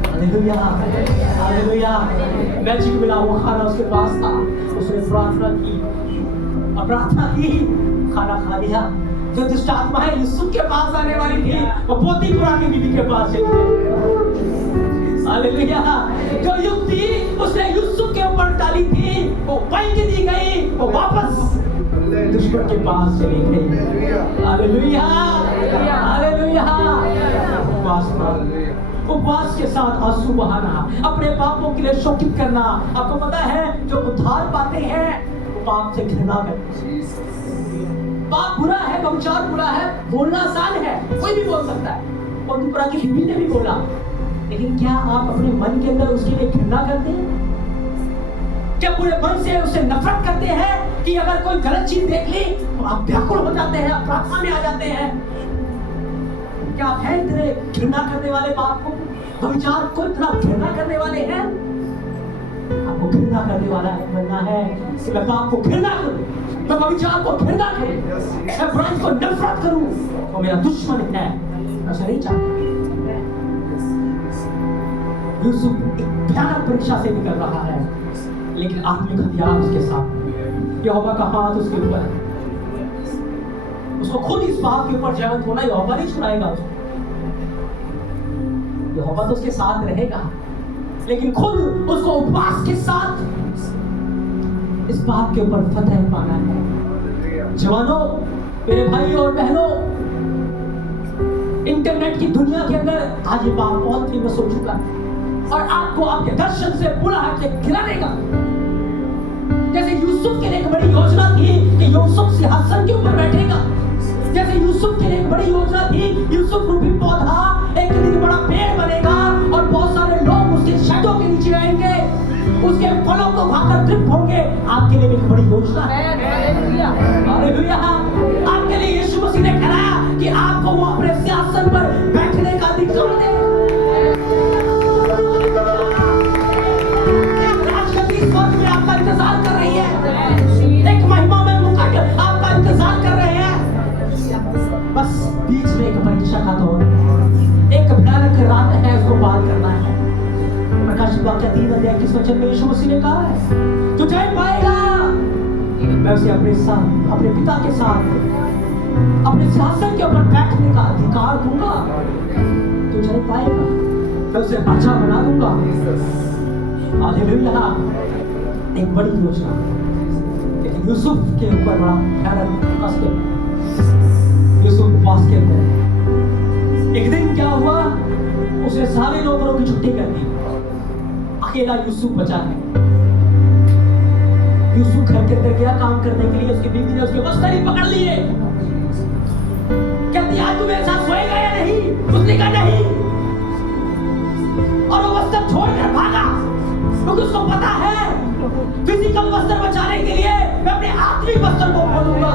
Hallelujah, hallelujah. मैजिक मिला हुआ खाना उसके पास था, उसने प्रार्थना की और प्रार्थना की, खाना खा लिया। जो दुष्ट आत्माएं यूसुफ के पास आने वाली थी, वो पोतीपुरा की बीवी के पास चली गई। हालेलुया। जो युक्ति उसने यूसुफ के ऊपर डाली थी, वो वहीं की दी गई, वो वापस दुश्मन के पास चली गई। Hallelujah, hallelujah. उपवास के साथ आंसू बहाना, अपने पापों के लिए शोकित करना। आपको पता है जो उद्धार पाते हैं वो पाप से घृणा करते हैं। पाप बुरा है, व्यभिचार बुरा है, बोलना आसान है, कोई भी बोल सकता है। पोतीपुरा की बीवी ने भी बोला, लेकिन क्या आप अपने मन के अंदर उसके लिए घृणा करते हैं? क्या पूरे मन से उससे नफरत करते हैं कि अगर कोई गलत चीज देख ली तो आप व्याकुल हो जाते हैं, आप प्रार्थना में आ जाते हैं? क्या आप हैं इतने घृणा करने वाले पाप को, व्यभिचार को इतना घृणा करने वाले हैं? आपको घृणा करने वाला बनना है कि मैं पाप को घृणा करूं, मैं व्यभिचार को घृणा करूं, मैं बुराई को नफरत करूं। वो मेरा दुश्मन है, ऐसा नहीं चाहता। यूसुफ एक भयानक परीक्षा से निकल रहा है, लेकिन आत्मिक हथियार उसके साथ, यहोवा का हाथ उसके ऊपर है। उसको खुद इस बात के ऊपर जयवंत होना, यहोवा नहीं छुड़ाएगा उसको, यहोवा तो उसके साथ रहेगा, लेकिन खुद उसको उपवास के साथ इस बात के ऊपर फतह पाना है। जवानों, मेरे भाई और बहनों, इंटरनेट की दुनिया के अंदर आज ये बात बहुत फेमस हो चुका है और आपको आपके दर्शन से बुरा हाथ से गिरा देगा। जैसे यूसुफ के लिए एक बड़ी योजना थी कि यूसुफ सिंहासन के ऊपर बैठेगा, जैसे यूसुफ के लिए एक बड़ी योजना थी, यूसुफ रूपी पौधा एक दिन बड़ा पेड़ बनेगा और बहुत सारे लोग उसके शैडो के नीचे रहेंगे, उसके फलों को खाकर तृप्त होंगे। आपके लिए एक बड़ी योजना है। हालेलुया। आपके लिए यीशु मसीह ने कराया कि आपको वो अपने सिंहासन पर बैठने का अधिकार दे। एक राजगद्दी स्वर्ग में आपका इंतजार कर रही है, एक महिमा में मुकुट आपका इंतजार कर रहे हैं। बस बीच में एक परीक्षा का दौर, एक भयानक रात है, उसको पार करना है। प्रकाशित वाक्य 3:21 वचन में यीशु मसीह ने कहा है, जो जय पाएगा मैं उसे अपने साथ, अपने पिता के साथ अपने सिंहासन के ऊपर बैठने का अधिकार दूंगा। जो जय पाएगा मैं उसे अच्छा बना दूंगा। हालेलुया। एक बड़ी योजना, लेकिन यूसुफ के ऊपर बड़ा भयानक कष्ट है। यूसुफ उपवास के अंदर एक दिन क्या हुआ, उसने सारे नौकरों की छुट्टी कर दी, अकेला यूसुफ बचा है। यूसुफ घर के अंदर गया काम करने के लिए, उसकी बीवी ने उसके वस्त्र ही पकड़ लिए, कहती आज तू मेरे साथ सोएगा या नहीं? उसने कहा नहीं, और वो वस्त्र छोड़कर भागा, क्योंकि उसको पता है फिजिकल वस्त्र बचाने के लिए मैं अपने आत्मिक वस्त्र को खोलूंगा।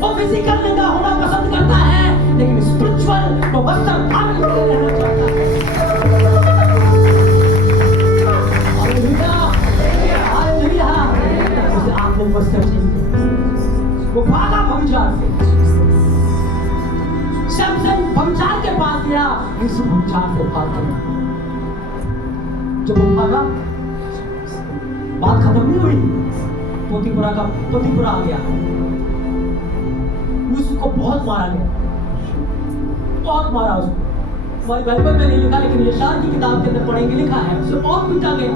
वो फिजिकल नंगा होना पसंद करता है, लेकिन स्पिरिचुअल वो वस्त्र धारण करके रहना चाहता है। वस्त्र चाहिए। वो भागा भंचार से, सैमसन भंचार के पास गया, यूसुफ भंचार से भाग गया। जब वो भागा, बात खत्म नहीं हुई, पोतीपुरा आ गया। यूसुफ को बहुत मारा गया, बहुत मारा उसको। हमारी बाइबल में नहीं लिखा, लेकिन यशायाह की किताब के अंदर पढ़ेंगे, लिखा है उसे बहुत पीटा गया।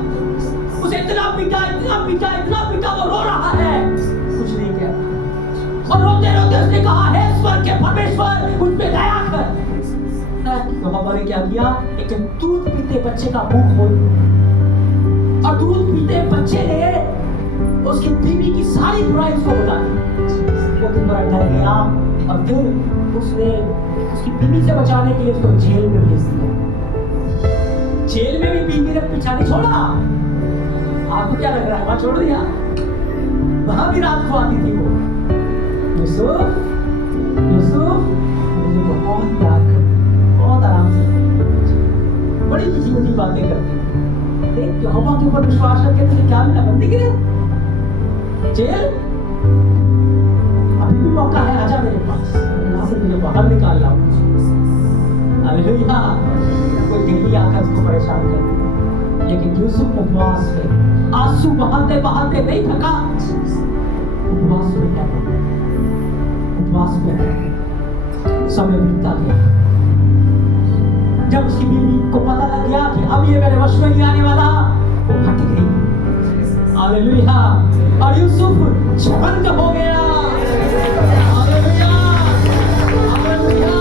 उसे इतना पीटा, वो रो रहा है, कुछ नहीं किया। और रोते रोते उसने कहा, हे स्वर्ग के परमेश्वर, मुझ पे दया कर। यहोवा ने क्या किया, एक दूध पीते बच्चे का मुंह खोल, और दूध पीते बच्चे ने उसकी बीवी की सारी बुराई उसको बता दी। वो दिन बड़ा डर गया, और फिर उसने उसकी बीवी से बचाने के लिए उसको जेल में भेज दिया। जेल में भी बीवी ने पीछा नहीं छोड़ा। आपको क्या लग रहा है, वहां छोड़ दिया? वहां भी रात को आती थी वो, यूसुफ मुझे बहुत याद कर, बहुत आराम से, बड़ी मीठी मीठी बातें करती। देख यहोवा के ऊपर विश्वास करके तुझे क्या मिला, बंदी गिरे जेल, अभी भी मौका है, आजा मेरे पास, यहाँ से तुझे बाहर निकाल लाऊं। हालेलुया। कोई डेली आकर उसको परेशान कर, लेकिन यूसुफ उपवास में आंसू बहाते बहाते नहीं थका, उपवास में है, उपवास में है। समय बीतता गया, जब उसकी बीवी को पता लग गया कि अब ये मेरे वश में नहीं आने वाला, वो हट गई। हालेलुया। और यूसुफ झबंद हो गया। Hallelujah, hallelujah.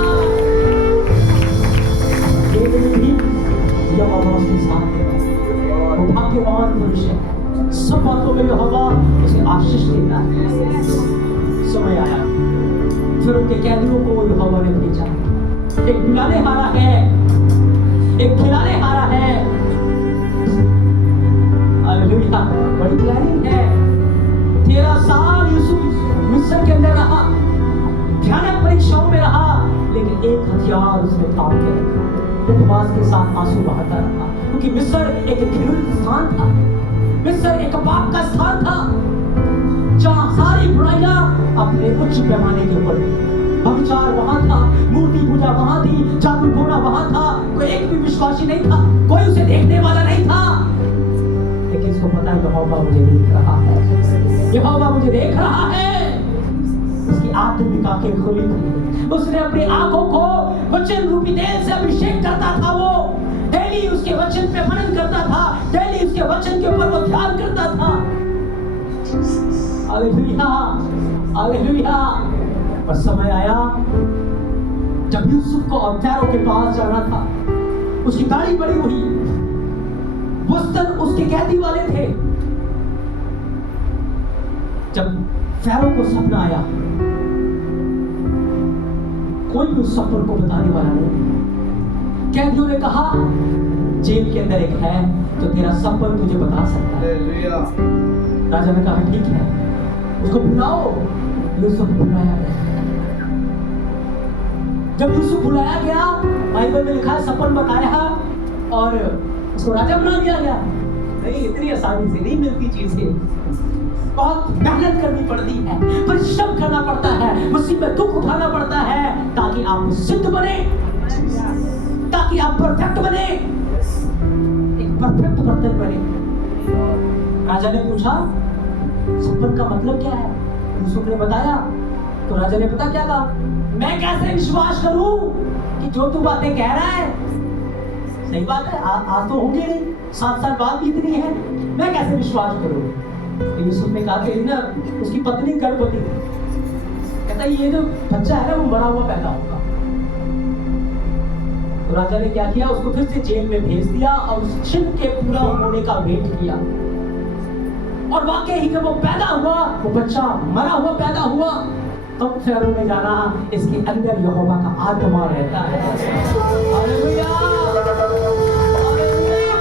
एक दिन यहोवा उसके साथ है, वो भाग्यवान पुरुष है, सब बातों में यहोवा उसे आशीष देता है। समय आया, फिर उनके कैदियों को यहोवा ने भेजा, एक बुलाने हारा है, एक खिलाने हारा है। हालेलुया। बड़ी प्लानिंग है। 13 साल यूसुफ मिस्र के अंदर रहा, भयानक परीक्षाओं में रहा, लेकिन एक हथियार उसने थाम के रखा, उपवास के साथ आंसू बहाता रहा, क्योंकि मिस्र एक घृणित स्थान था, मिस्र एक पाप का स्थान था, जहां सारी बुराइयां अपने उच्च पैमाने के ऊपर, व्यभिचार वहां था, मूर्ति पूजा वहां थी, जादू टोना वहां था, कोई एक भी विश्वासी नहीं था, कोई उसे देखने वाला नहीं था, लेकिन इसको पता है यहोवा मुझे देख रहा है, यहोवा मुझे देख रहा है। उसकी आत्मिक आंखें खुली थी, उसने अपनी आंखों को वचन रूपी तेल से अभिषेक करता था। वो डेली उसके वचन पे मनन करता था, डेली उसके वचन के ऊपर वो ध्यान करता था। Hallelujah, hallelujah. और समय आया जब यूसुफ को फैरो के पास जाना था। उसकी दाढ़ी बड़ी हुई, वस्तन उसके कैदी वाले थे। जब फैरो को सपना आया, कोई भी उस सपने को बताने वाला नहीं। कैदियों ने कहा जेल के अंदर एक है जो तेरा सपना तुझे बता सकता है। राजा ने कहा ठीक है, उसको बुलाओ। यूसुफ बुलाया गया। जब यूसुफ बुलाया गया, बाइबल में लिखा है सपन बताया और उसको राजा बना दिया गया। नहीं, इतनी आसानी से नहीं मिलती चीजें, बहुत मेहनत करनी पड़ती है, परिश्रम करना पड़ता है, मुसीबत दुख उठाना पड़ता है ताकि आप सिद्ध बने, ताकि आप परफेक्ट बने, एक परफेक्ट बर्तन बने। राजा ने पूछा सपन का मतलब क्या है? यूसुफ ने बताया तो राजा ने पता क्या कहा, मैं कैसे विश्वास करूं कि जो तू बातें कह रहा है सही बात है, आज तो होंगे नहीं, 7 साल बाद भी इतनी है, मैं कैसे विश्वास करूं? तो यूसुफ ने कहा तेरी ना उसकी पत्नी गर्भवती थी, कहता ये जो बच्चा है ना वो मरा हुआ पैदा होगा। तो राजा ने क्या किया, उसको फिर से जेल में भेज दिया और उस छिप के पूरा होने का वेट किया। और वाकई ही जब वो पैदा हुआ, वो बच्चा मरा हुआ पैदा हुआ, तो फैरो ने जाना इसके अंदर यहोवा का आत्मा रहता है। Hallelujah, hallelujah.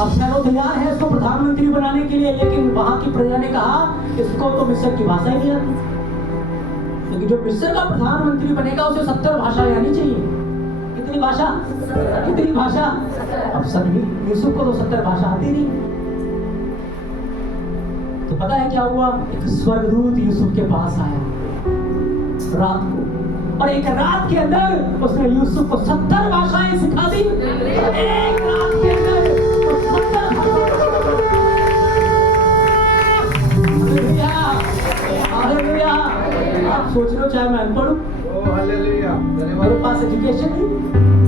अब फैरो तैयार है इसको प्रधानमंत्री बनाने के लिए, लेकिन वहां की प्रजा ने कहा इसको तो मिस्र की भाषा ही नहीं आती, क्योंकि जो मिस्र का प्रधानमंत्री बनेगा उसे 70 भाषाएं आनी चाहिए। कितनी भाषा? कितनी भाषा? अब सभी यूसुफ को तो 70 भाषा आती नहीं। तो पता है क्या हुआ, एक स्वर्गदूत यूसुफ के पास आया रात को, और एक रात के अंदर उसने यूसुफ को 70 भाषाएं सिखा दी। एक रात के अंदर 70 हालेलुया, हालेलुया। आप सोच रहे हो चाहे मैं अनपढ़ हूं, हालेलुया, मेरे पास एजुकेशन नहीं,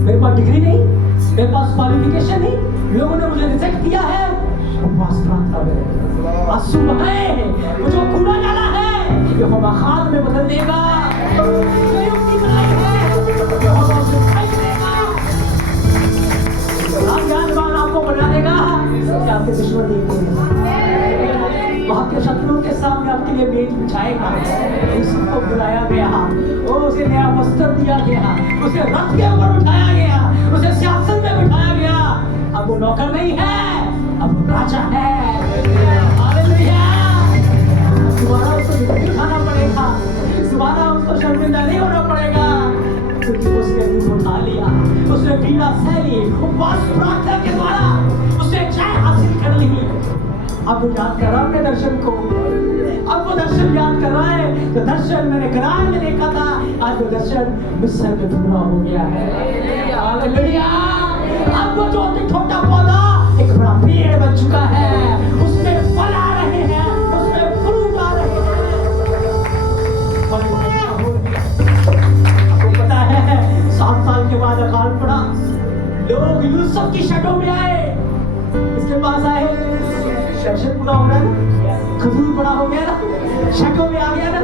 मेरे पास डिग्री नहीं, मेरे पास क्वालिफिकेशन नहीं, लोगों ने मुझे रिजेक्ट किया है, सुबह वो जो कूड़ा डाला है यहोवा खाद में बदल देगा, जो युक्ति बनाई है यहोवा उसे फेंक देगा, ज्ञानवान आपको बना देगा कि आपके दुश्मन देखेंगे, वहां के शत्रुओं के सामने आपके लिए मेज बिछाएगा। उसको बुलाया गया, उसे नया वस्त्र दिया गया, उसे रथ के ऊपर बिठाया गया, उसे सिंहासन में बिठाया गया। अब वो नौकर नहीं है, अब वो राजा है। हालेलुया। दोबारा उसको नहीं उठाना पड़ेगा, दोबारा उसको शर्मिंदा नहीं होना पड़ेगा, क्योंकि उसने रूप उठा लिया, उसने पीड़ा सह ली, उपवास प्रार्थना के द्वारा उसने जय हासिल कर ली। अब वो याद कर रहा अपने दर्शन को, अब वो दर्शन याद कर रहा है, तो दर्शन मैंने करार में देखा था, आज वो दर्शन मिस्र में पूरा हो गया है। हालेलुया। अब वो जो छोटा पौधा एक बड़ा पेड़ बन चुका है, उसमें फल आ रहे हैं, उसमें फ्रूट आ रहे हैं। आपको पता है 7 साल के बाद अकाल पड़ा, लोग यूसुफ की शक्लों में आए, इसके पास आए, सेशन पूरा हो रहा है ना, खजूर बड़ा हो गया ना, शक्लों में आ गया ना,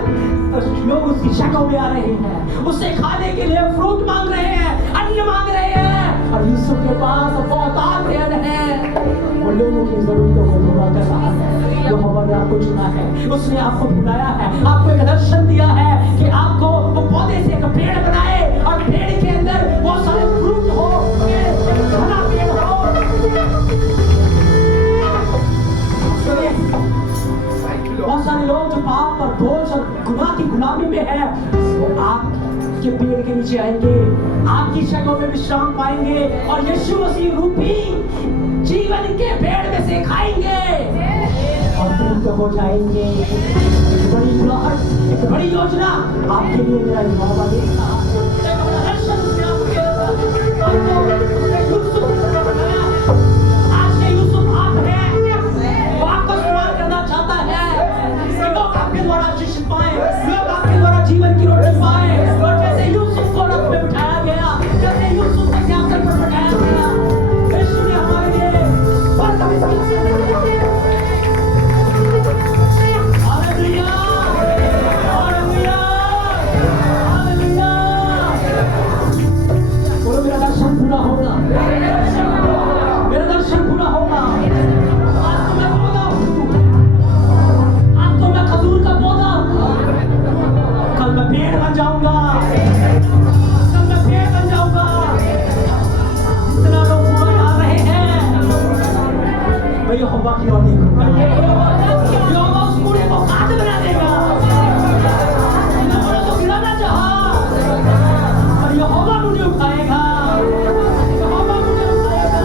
तो लोग उसकी शक्लों में आ रहे हैं, उससे खाने के लिए फ्रूट मांग रहे हैं, अन्न मांग रहे हैं। और यूसुफ के पास बहुत आत्महन है, वो लोगों की जरूरतों को पूरा कर रहा है। यहोवा ने आपको चुना है, उसने आपको बुलाया है, आपको एक दर्शन दिया है कि आपको वो पौधे से एक पेड़ बनाए और पेड़ के अंदर बहुत सारे फ्रूट हो, घना पेड़ हो। बहुत सारे लोग जो पाप और दोष और गुनाह की गुलामी में है, वो आपके पेड़ के नीचे आएंगे, आपकी शक्लों में विश्राम पाएंगे और यीशु मसीह रूपी जीवन के पेड़ में से खाएंगे और तृप्त हो जाएंगे। एक बड़ी बुलाहट, एक बड़ी योजना आपके लिए मेरा यहोवा दे रहा है। यूसुफ की तरह बनाया है। आज के यूसुफ आप हैं, वो आपको इस्तेमाल करना चाहता है कि लोग आपके द्वारा आशीष पाएं, लोग आपके द्वारा जीवन की रोटी पाएं। और जैसे यूसुफ को रथ में बिठाया गया, जैसे यूसुफ को सिंहासन पर बिठाया गया, यीशु ने हमारे लिए स्वर्ग में सिंहासन लगाया। Hallelujah, hallelujah, hallelujah. बोलो मेरा दर्शन पूरा होगा, मेरा दर्शन पूरा होगा। आज तो मैं पौधा हूँ, आज तो मैं खजूर का पौधा हूँ, कल मैं पेड़ बन जाऊंगा, कल मैं पेड़ बन जाऊंगा। इतना लोग बुरा आ रहे हैं, मैं यहोवा की ओर देखूंगा, यहोवा उस कूड़े को खाद बना देगा। इन्हें बोलो तो गिराना चाहा, और यहोवा मुझे उठाएगा, यहोवा मुझे उठाएगा।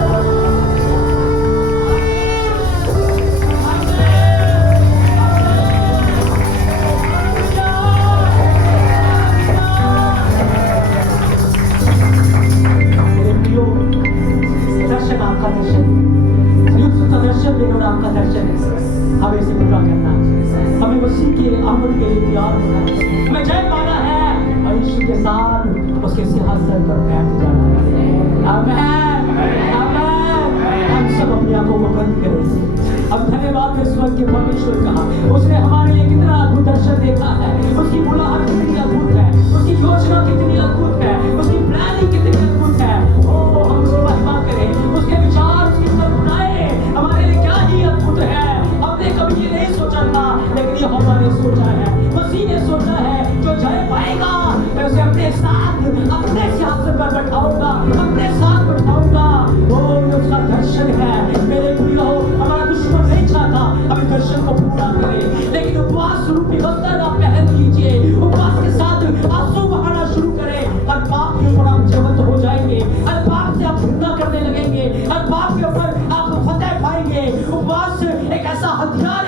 मेरे प्रियो, दर्शन आपका दर्शन, यूसुफ का दर्शन लेना और आपका दर्शन हमें इसे पूरा करना, हमें मसीह के आमद के लिए तैयार होना, हमें जय पाना है और यीशु के साथ उसके सिंहासन पर बैठ जाना है। आमीन, आमीन। हम सब अपनी आंखों को बंद करें। अब धन्यवाद है स्वर्ग के परमेश्वर का, उसने हमारे लिए कितना अद्भुत दर्शन देखा है, उसकी बुलाहट कितनी अद्भुत है, उसकी योजना कितनी अद्भुत है, उसकी प्लानिंग कितनी अद्भुत है। ओ हम उसकी महिमा करें, उसके विचार, उसकी कल्पनाएं हमारे लिए क्या ही अद्भुत है। हमने कभी ये नहीं सोचा था, लेकिन ये हमारे सोचा है, मसीह ने सोचा है। जो जय पाएगा मैं उसे अपने साथ, अपने सिंहासन पर बैठाऊंगा, अपने साथ बैठाऊंगा। ओ ये उसका दर्शन है। मेरे प्रियो, हमारा दुश्मन नहीं चाहता हम इस दर्शन को पूरा करें, लेकिन उपवास रूपी वस्त्र आप पहन लीजिए, उपवास के साथ आंसू बहाना शुरू करें और पाप के ऊपर आप जीवंत हो जाएंगे, और पाप से आप घृणा करने लगेंगे, और पाप के ऊपर आप फतेह पाएंगे। उपवास एक ऐसा हथियार